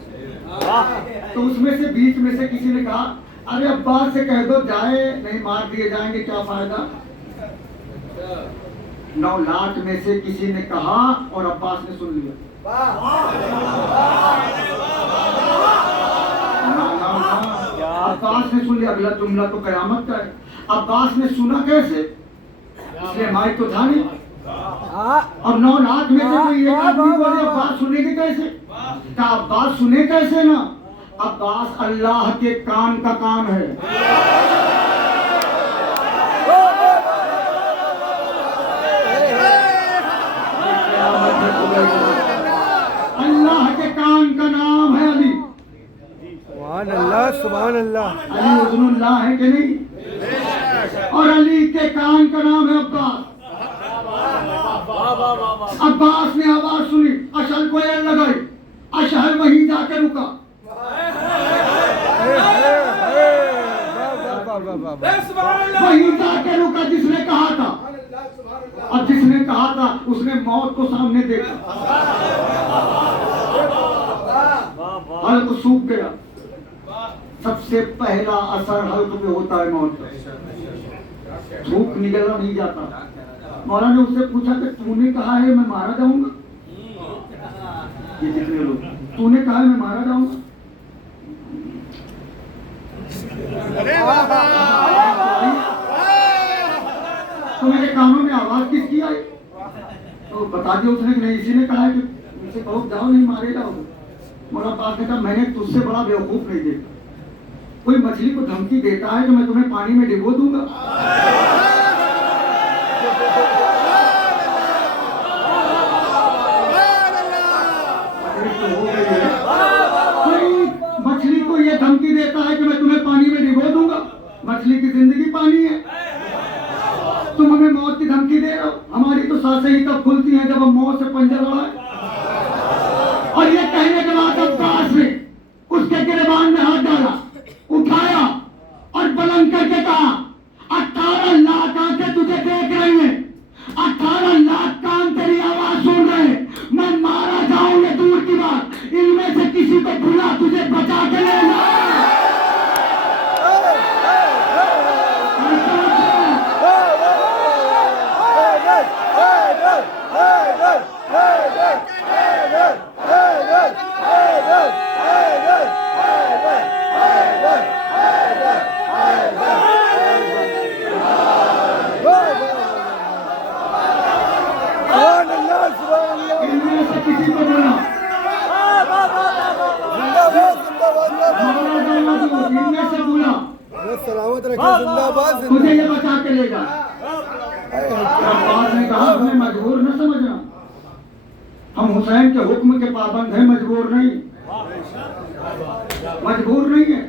तो उसमें से बीच में से किसी ने कहा अरे अब्बास से कह दो जाए, नहीं मार दिए जाएंगे, क्या फायदा। 9 लाख में से किसी ने कहा और अब्बास ने सुन लिया। अब्बास ने सुन लिया। अगला जुमला तो कयामत का है। अब्बास ने सुना कैसे? इसलिए माइक तो था नहीं। अब 9 लाख में से कोई एक आदमी बोले अब्बास सुनेगी कैसे? क्या अब्बास सुने कैसे ना? अब्बास अल्लाह के कान का काम है। अल्लाह के कान का नाम है अली। सुभान अल्लाह सुभान अल्लाह। अली उज़्नुल्लाह है कि नहीं? और अली के कान का नाम है अब्बास। अब्बास ने आवाज सुनी, अशल को एल लगाई, अशहर वहीं जाके रुका। वहीं जाके रुका जिसने कहा था। अब जिसने कहा था उसने मौत को सामने देखा। हल्क सूख गया। सबसे पहला असर हल्क में होता है मौत का। थूक निकलना नहीं जाता। मौलाना ने उससे पूछा कि तूने कहा है मैं मारा जाऊंगा? ये जितने लोग, तूने कहा है मैं मारा जाऊंगा? तो मेरे कानों में आवाज किसकी आई? तो बता दिया उसने कि नहीं, इसी ने कहा है कि मुझसे कहो जाओ, नहीं मारे जाओगे। मौलाना पास ने कहा मैंने तुझसे बड़ा बेवकूफ नहीं देखा। कोई मछली को धमकी देता है कि मैं तुम्हें पानी में डिबो दूंगा। कोई मछली को ये धमकी देता है कि मैं तुम्हें पानी में डिबो दूंगा। मछली की जिंदगी पानी है, तुम हमें मौत की धमकी दे रहे हो। हमारी तो सांसें ही तब खुलती हैं जब हम मौत से पंजा लड़ाए। और ये कहने के बाद अब्बास ने उसके गिरबान में हाथ डाला, उठाया और बुलंद करके कहा 18 लाख आंखें तुझे देख रही हैं, 18 लाख कान तेरी आवाज सुन रहे हैं। मैं मारा जाऊं ये दूर की बात, इनमें से किसी को बुला तुझे बचा के ले जा। इनमें से किसी को बोला इनमें से बोला सलामत रखे, जिंदाबाद। तुझे ये बचा के ले जा। अब्बास ने कहा हमें मजबूर न समझना, हम हुसैन के हुक्म के पाबंद हैं, मजबूर नहीं, मजबूर नहीं है।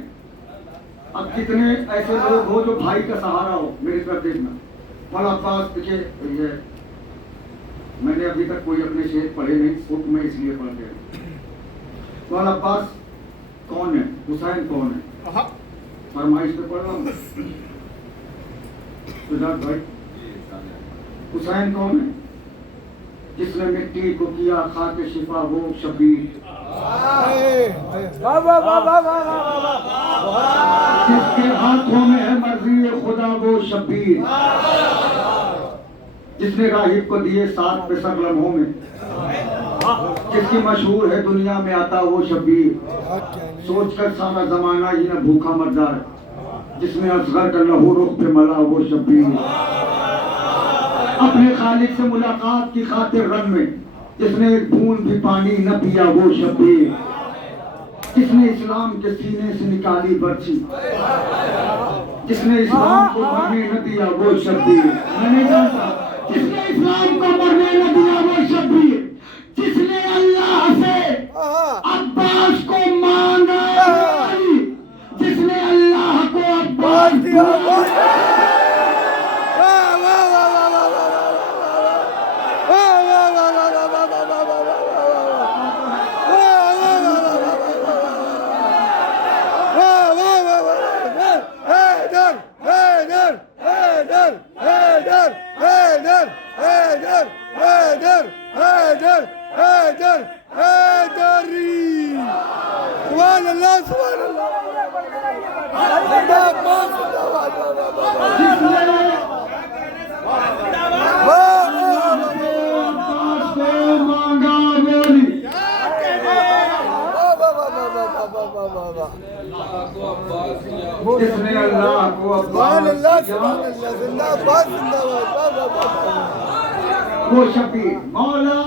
अब कितने ऐसे लोग हो जो भाई का सहारा हो, मेरी तरफ देखना। मौलाना अब्बास देखिए, मैंने अभी तक कोई अपने शेर पढ़े नहीं, हुक्म में इसलिए पढ़ गया। मौलाना अब्बास कौन है? हुसैन कौन है? फरमाइश पे पढ़ रहा हूँ भाई। हुसैन कौन है? जिसने मिट्टी को किया खाके शिफा वो शबीर, जिसके हाथों में है मर्जी खुदा वो शबीर, जिसने राहिब को दिए 7 पैसा लम्हों में, जिसकी मशहूर है दुनिया में आता वो शबीर, सोचकर सारा जमाना ही न भूखा मर जाए, जिसने असगर का लहू रुख पे मला वो शबीर, अपने खालिक से मुलाकात की खातिर रन में जिसने एक बूंद भी पानी न पिया वो शबीर, जिसने इस्लाम के सीने से निकाली बर्छी, जिसने इस्लाम को मरने न दिया वो शबीर। मैं नहीं जानता जिसने इस्लाम को मरने न दिया वो शबीर, जिसने अल्लाह से अब्बास को मांगा, जिसने अल्लाह को अब्बास दिया। हैदर हैदर हैदर हैदर हैदर हैदर हैदर हैदरी सुभान अल्लाह जिंदाबाद जिंदाबाद मांगा बोली जिसने अल्लाह को सुभान अल्लाह जिंदाबाद जिंदाबाद वो शबीर मौला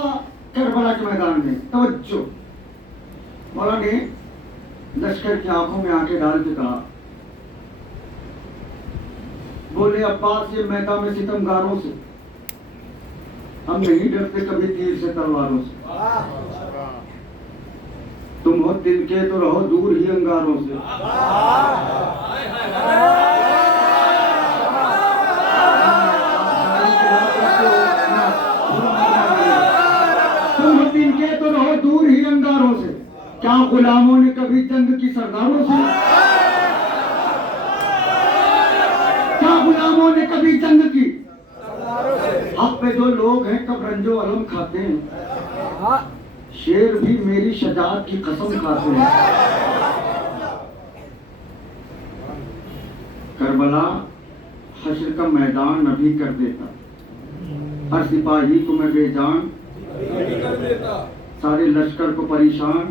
करबला के मैदान में तवज्जो मौला ने लश्कर की आंखों में आंखें डाल के कहा, बोले अब्बास ये मैदान में सितमगारों से हम नहीं डरते कभी तीर से तलवारों से, तुम हो दिल के तो रहो दूर ही अंगारों से। तुम हो दिल के तो रहो दूर ही अंगारों से, क्या गुलामों ने कभी जंग की सरदारों से, क्या गुलामों ने कभी जंग की। अब पे जो लोग हैं कब रंजो अलम खाते हैं, शेर भी मेरी शजाअत की कसम खाते हैं। करबला हश्र का मैदान अभी कर देता, हर सिपाही को मैं बेजान सारे लश्कर को परेशान,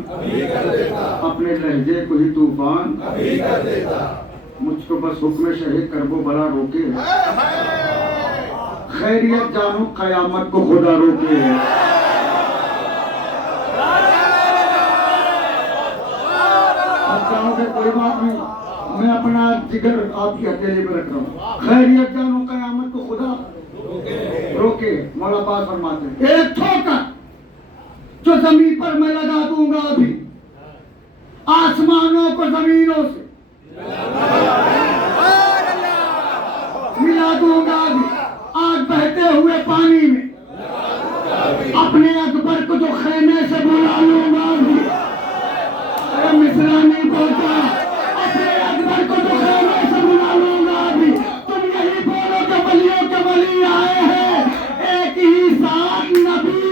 अपने लहजे को ही तूफान, मुझको बस हुक्म शहे करबो बला रोके, खैरियत जानो कयामत को खुदा रोके। आप चाहोगे कोई बात नहीं, मैं अपना जिगर आपकी हथेली में रख रहा हूँ। खैरियत जानो कयामत को खुदा रोके। मौला पाक फरमाते हैं, एक ठोकर जो जमीन पर मैं लगा दूंगा अभी, आसमानों को जमीनों से मिला दूंगा अभी, आग बहते हुए पानी में अपने अकबर को जो खेमे से बुला लूंगा अभी। अरे मिसरा नहीं पहुंचा, अपने अकबर को जो खेमे से बुला लूंगा अभी। तुम यही बोलो कि वलियों के वली आए हैं, एक ही साथ नबी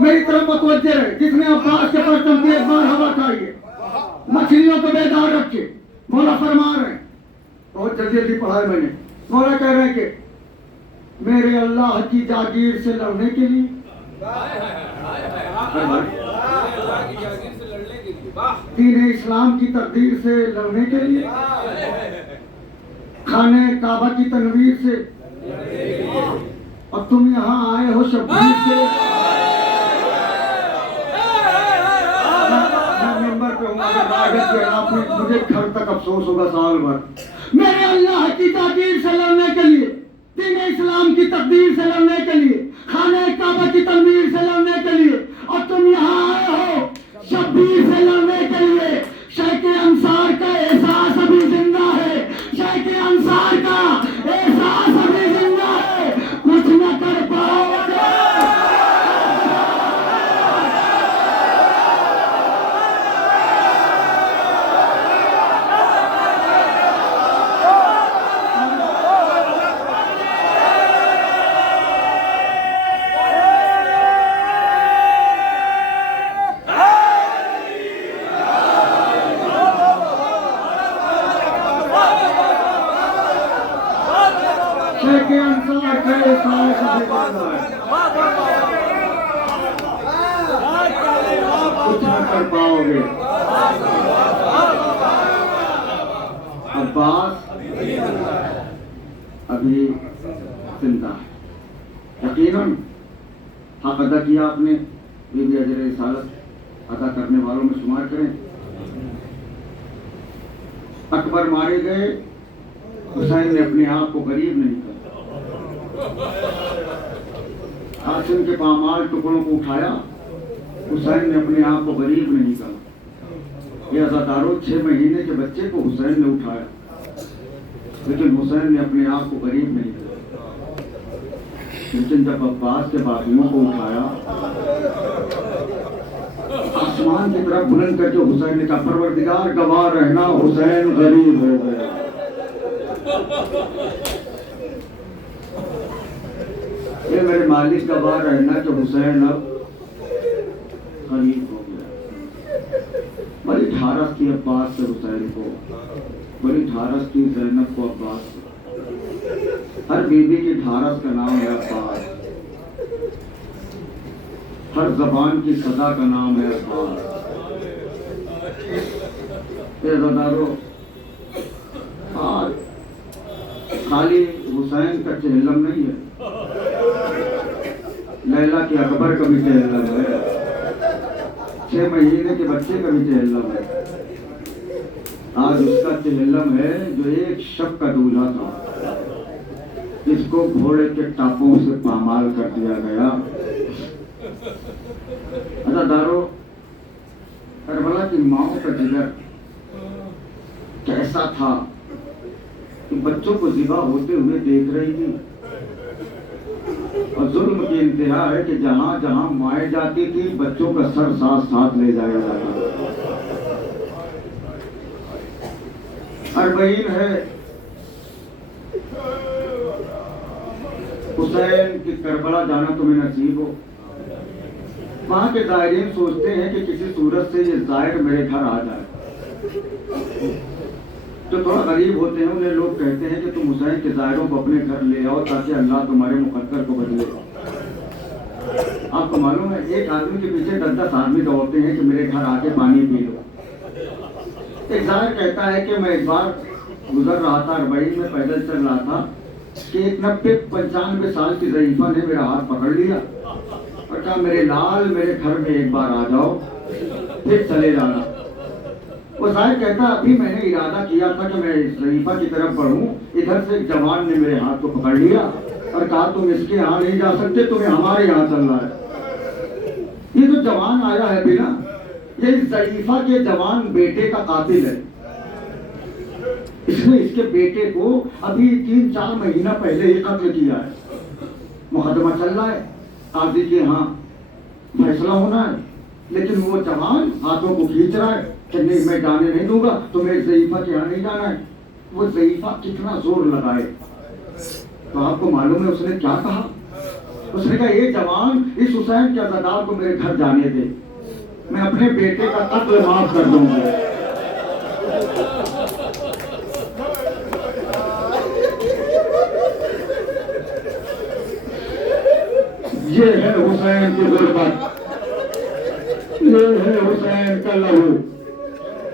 मेरी तरफ मतवज्जे रहे। जिसने अब्बास के परचम की एक बार हवा खाइए, मछलियों को बेदार रखे। मौला फरमा रहे हैं, बहुत जल्दी जल्दी पढ़ा है मैंने। मौला कह रहे हैं कि मेरे अल्लाह की जागीर से लड़ने के लिए, दीन इस्लाम की तकदीर से लड़ने के लिए, खाने काबा की तनवीर से, और तुम यहाँ आए हो शब्बीर से। आपने मुझे घर तक अफसोस होगा साल भर। मेरे अल्लाह की ताकीर से लड़ने के लिए, दीन इस्लाम की तकदीर से लड़ने के लिए, खाने काबा की तनवीर से लड़ने के लिए, और तुम यहाँ आए हो शब्बीर से लड़ने के लिए। शेख अंसार का एहसास अभी जिंदा है, शेख अंसार का एहसास अभी जिंदा है, कुछ न कर पाओगे। कुछ न कर पाओगे। अब्बास अभी जिंदा है, यकीनन हक अदा किया आपने। बीबी अजर रिसालत अदा करने वालों में शुमार करें। अकबर मारे गए, हुसैन ने अपने आप को गरीब नहीं कहा। हाशिम के पामाल टुकड़ों को उठाया, हुसैन ने अपने आप को गरीब नहीं कहा। ये अज़ादारों 6 महीने के बच्चे को हुसैन ने उठाया, लेकिन हुसैन ने अपने आप को गरीब नहीं किया। लेकिन जब अब्बास के बाजुओं को उठाया, आसमान की तरफ बुलंद करके हुसैन ने कहा, परवरदिगार गवाह रहना, हुसैन गरीब हो गया। ये मेरे मालिक गवाह रहना कि हुसैन अब गरीब हो गया। बड़ी ढारस थी अब्बास से हुसैन को, बड़ी ढारस थी ज़ैनब को अब्बास से। हर बीबी की ढारस का नाम है अब्बास, हर जबान की सदा का नाम है अब्बास। आज खाली हुसैन का चेहल्लम नहीं है, लैला के अकबर का भी चेहल्लम है, 6 महीने के बच्चे का भी चेहल्लम है। आज उसका चेहल्लम है जो एक शब का दूल्हा था, इसको घोड़े के टापों से पामाल कर दिया गया। अज़ादारों, करबला की माओ का जिगर कैसा था कि बच्चों को ज़िबा होते हुए देख रही थी। और जुल्म की इंतहा है कि जहां जहां माए जाती थी, बच्चों का सर साथ साथ ले जाया जाता था। अरबईन है हुसैन की करबला जाना तुम्हें नसीब हो। वहां के ज़ायरीन सोचते हैं कि किसी सूरत से ये ज़ायर मेरे घर आ जाए। जो थोड़ा गरीब होते हैं उन्हें लोग कहते हैं कि तुम हुसैन के ज़ायरों को अपने घर ले आओ ताकि अल्लाह तुम्हारे मुकद्दर को बदले। आपको मालूम है, एक आदमी के पीछे 10-10 आदमी दौड़ते हैं कि मेरे घर आके पानी पी लो। एक ज़ायर कहता है कि मैं एक बार गुजर रहा था, अरबईन में पैदल चल रहा था कि एक 90-95 साल की ज़ईफ़ा ने मेरा हाथ पकड़ लिया और कहा, मेरे लाल मेरे घर में एक बार आ जाओ, फिर चले जाना। वो ज़ाहिर कहता, अभी मैंने इरादा किया था कि मैं ज़ईफ़ा की तरफ बढ़ूं, इधर से एक जवान ने मेरे हाथ को पकड़ लिया और कहा, तुम इसके यहाँ नहीं जा सकते, तुम्हें हमारे यहाँ चलना है। ये जो जवान आया है बिना, ये ज़ईफ़ा के जवान बेटे का कातिल है। इसने इसके बेटे को अभी 3-4 महीना पहले ही कत्ल किया है। मुकदमा चल रहा है, काजी के यहाँ फैसला होना है, लेकिन वो जवान हाथों को खींच रहा है कि नहीं, मैं जाने नहीं दूंगा, तुम्हें ज़ईफ़ा के यहाँ नहीं जाना है। वो ज़ईफ़ा कितना जोर लगाए, तो आपको मालूम है उसने क्या कहा? उसने कहा, ये जवान इस हुसैन के अज़ादार को मेरे घर जाने दे, मैं अपने बेटे का कत्ल माफ कर दूंगा। ये है हुसैन की गुर्बत, ये है हुसैन का लहू।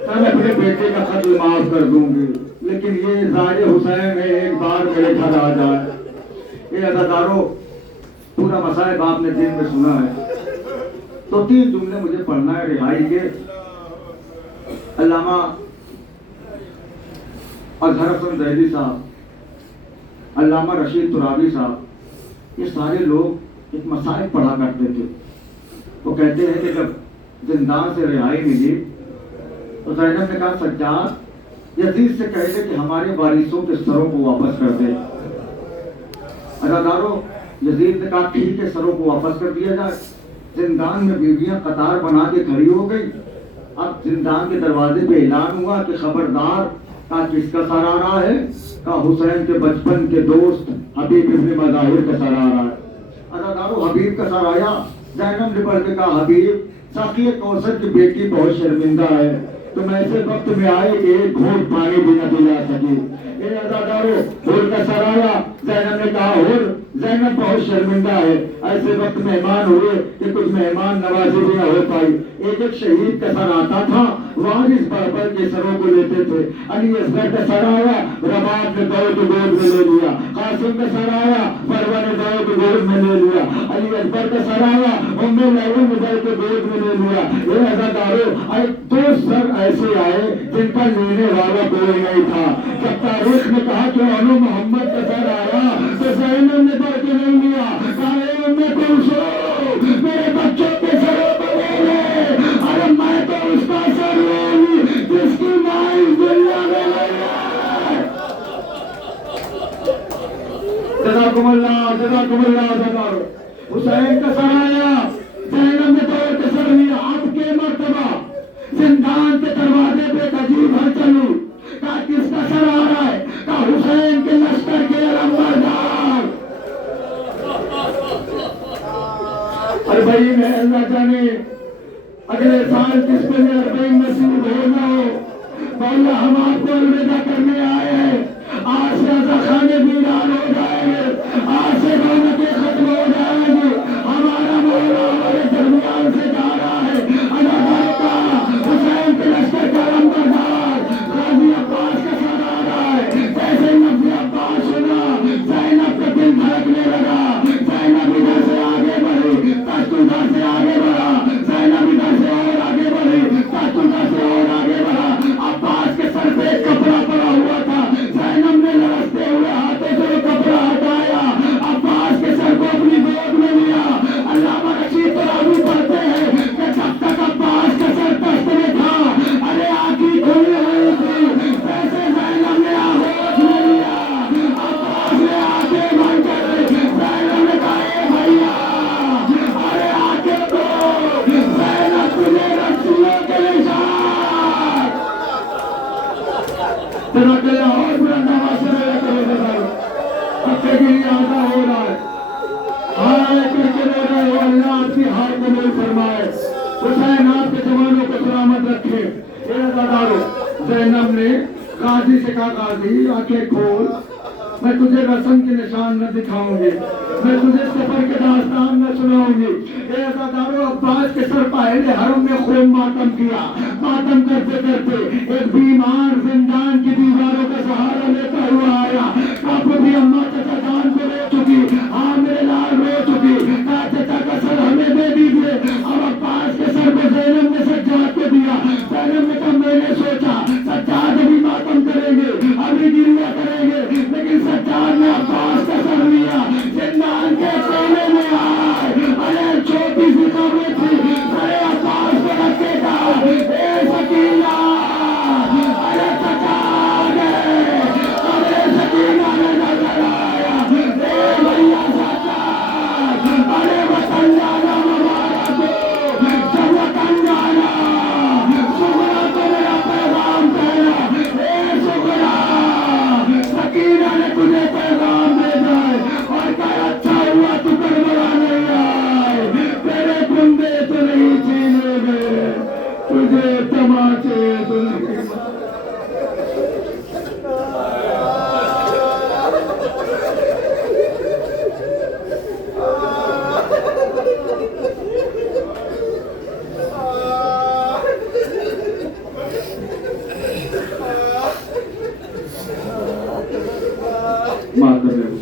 मैं अपने बेटे का कत्ल माफ कर दूंगी, लेकिन ये ज़ाहिर हुसैन है, एक बार मेरे घर आ जाए। ये अज़ादारों, पूरा मसाइब आपने दिन में सुना है, तो 3 जुमले मुझे पढ़ना है रिहाई के। अल्लामा अज़हर हसन ज़ैदी साहब, अल्लामा रशीद तुराबी साहब, ये सारे लोग एक मसाइब पढ़ा करते थे। वो कहते हैं कि जब जिंदान से रिहाई मिली तो ज़ैनब ने कहा, सज्जाद यजीद से कह दे कि हमारे वारिसों के सरों को वापस कर दे। अज़ादारों, यजीद ने कहा, ठीक है, सरों को वापस कर दिया जाए। जिंदान में बीवियां कतार बना के खड़ी हो गई। अब जिंदान के दरवाजे पे ऐलान हुआ कि खबरदार, कहा किसका सर आ रहा है? कहा हुसैन के बचपन के दोस्त हबीब इब्न मज़ाहिर का सर आ रहा है। अज़ादारों, हबीब का सर आया। ज़ैनब ने बढ़ के कहा, हबीब, साक़िए कौसर की बेटी बहुत शर्मिंदा है, तुम ऐसे वक्त में आए कि एक घूंट पानी भी न पिला सके। ये अज़ादारों, हुर का सर आया। ज़ैनब ने कहा, हुर, ज़ैनब बहुत शर्मिंदा है, ऐसे वक्त मेहमान हुए कि कुछ मेहमान नवाजी भी न हो पाई। एक एक शहीद का सर आता था, वारिस बढ़ के सरों को लेते थे। अली असगर का सर आया, रबाब ने दौड़ के गोद में ले लिया। कासिम का सर आया, फरवा ने दौड़ के गोद में ले लिया। अली अकबर का सर आया, उम्मे लैला ने दौड़ के गोद में ले लिया। ये अज़ादारों, 2 सर ऐसे आए जिनका लेने वाला कोई नहीं था। जब तारीख ने कहा कि अनु मोहम्मद का सर आया, तो ज़ैनब ने बढ़ के नहीं लिया, कहा, उम्मे कुलसूम, मेरे बच्चों के सरों को ले ले। अरे मैं तो उसका सर लूंगी जज़ाकुमुल्लाह जज़ाकुमुल्लाह। हुसैन का सर आया, ज़ैनब ने दौड़ के सर लिया। अब के मर्तबा जिंदान के दरवाजे पे अजीब हलचल हुई। कहा किसका सर आ रहा है? कहा हुसैन के लश्कर के अलंबरदार। अरे भाई मैं अल्लाह जाने अगले साल किस पे अरबईन नसीब हो ना हो। मौला हम आपको अलविदा करने आए हैं। आज से अज़ा खाने वीरान हो जाएंगे, आज से रौनकें खत्म हो जाएंगी। हमारा मौला हमारे दरमियान से जा रहा है। अदाकार का हुसैन के लश्कर का अलंबरदार गाजी अब्बास का सर आ रहा है। जैसे नबी अब्बास सुना, ज़ैनब का दिल धड़कने लगा। ज़ैनब इधर से आगे बढ़ी, तख्त उधर से आगे बढ़ा। ज़ैनब इधर से और आगे बढ़ी, तख्त उधर से और आगे बढ़ा। अब्बास के सर पे कपड़ा पड़ा हुआ था। ज़ैनब ने लरसते हुए हाथों से वो कपड़ा हटाया, अब्बास के सर को अपनी गोद में लिया। अल्लामा रशीद तरावी पढ़ते हैं कि जब तक अब्बास का सर तख्त में था, अरे आंखें खुली हुई थी, वैसे ज़ैनब ने आगोश में लिया। अब्बास ने आंखें बंद कर ज़ैनब ने कहा ए भैया, अरे आंखें दो, ज़ैनब तुझे रस्सियों के निशान। तेरा गला और बुलंद आवाज से मेरा करो बताओ। पत्ते के लिए आधा हो रहा है, हाय करके रो रहे हो। अल्लाह आपकी हार कबूल फरमाए, हुसैन आपके जवानों को सलामत रखे। ये अज़ादारो, ज़ैनब ने काजी से कहा काजी आंखें खोल, मैं तुझे रस्म के निशान न दिखाऊंगी, मैं तुझे सफर के दास्तान न सुनाऊंगी। ये अज़ादारो, अब्बास के सर पहले हरम में खूब मातम किया। मातम करते करते एक बीमार जिंदान की दीवारों का सहारा लेता हुआ आया। काफी अम्मा चाचा जान को रो चुकी, हाँ मेरे लाल रो चुकी। कहा चाचा का सर हमें दे दीजिए। अब अब्बास के सर को ज़ैनब ने सज्जाद को दिया। ज़ैनब ने कहा मैंने सोचा सज्जाद अभी मातम करेंगे, अभी गिरिया करेंगे, लेकिन सज्जाद ने अब्बास का सर लिया। जिंदान के कोने में आए, अरे छोटी सी कब्र थी, अरे अब्बास को रखेगा ए सकीना, अरे चाचा गए, अरे सकीना ने नजर आया, ए भैया सज्जाद, अरे वतन जाना मुबारक हो, जब वतन जाना, सुगरा को मेरा पैगाम देना, ए सुगरा, सकीना ने तुझे पैगाम भेजा है और क्या अच्छा हुआ तू करबला नहीं आए। तेरे कुंबे तो नहीं छीने गए, तुझे तमाचे तो नहीं। मातम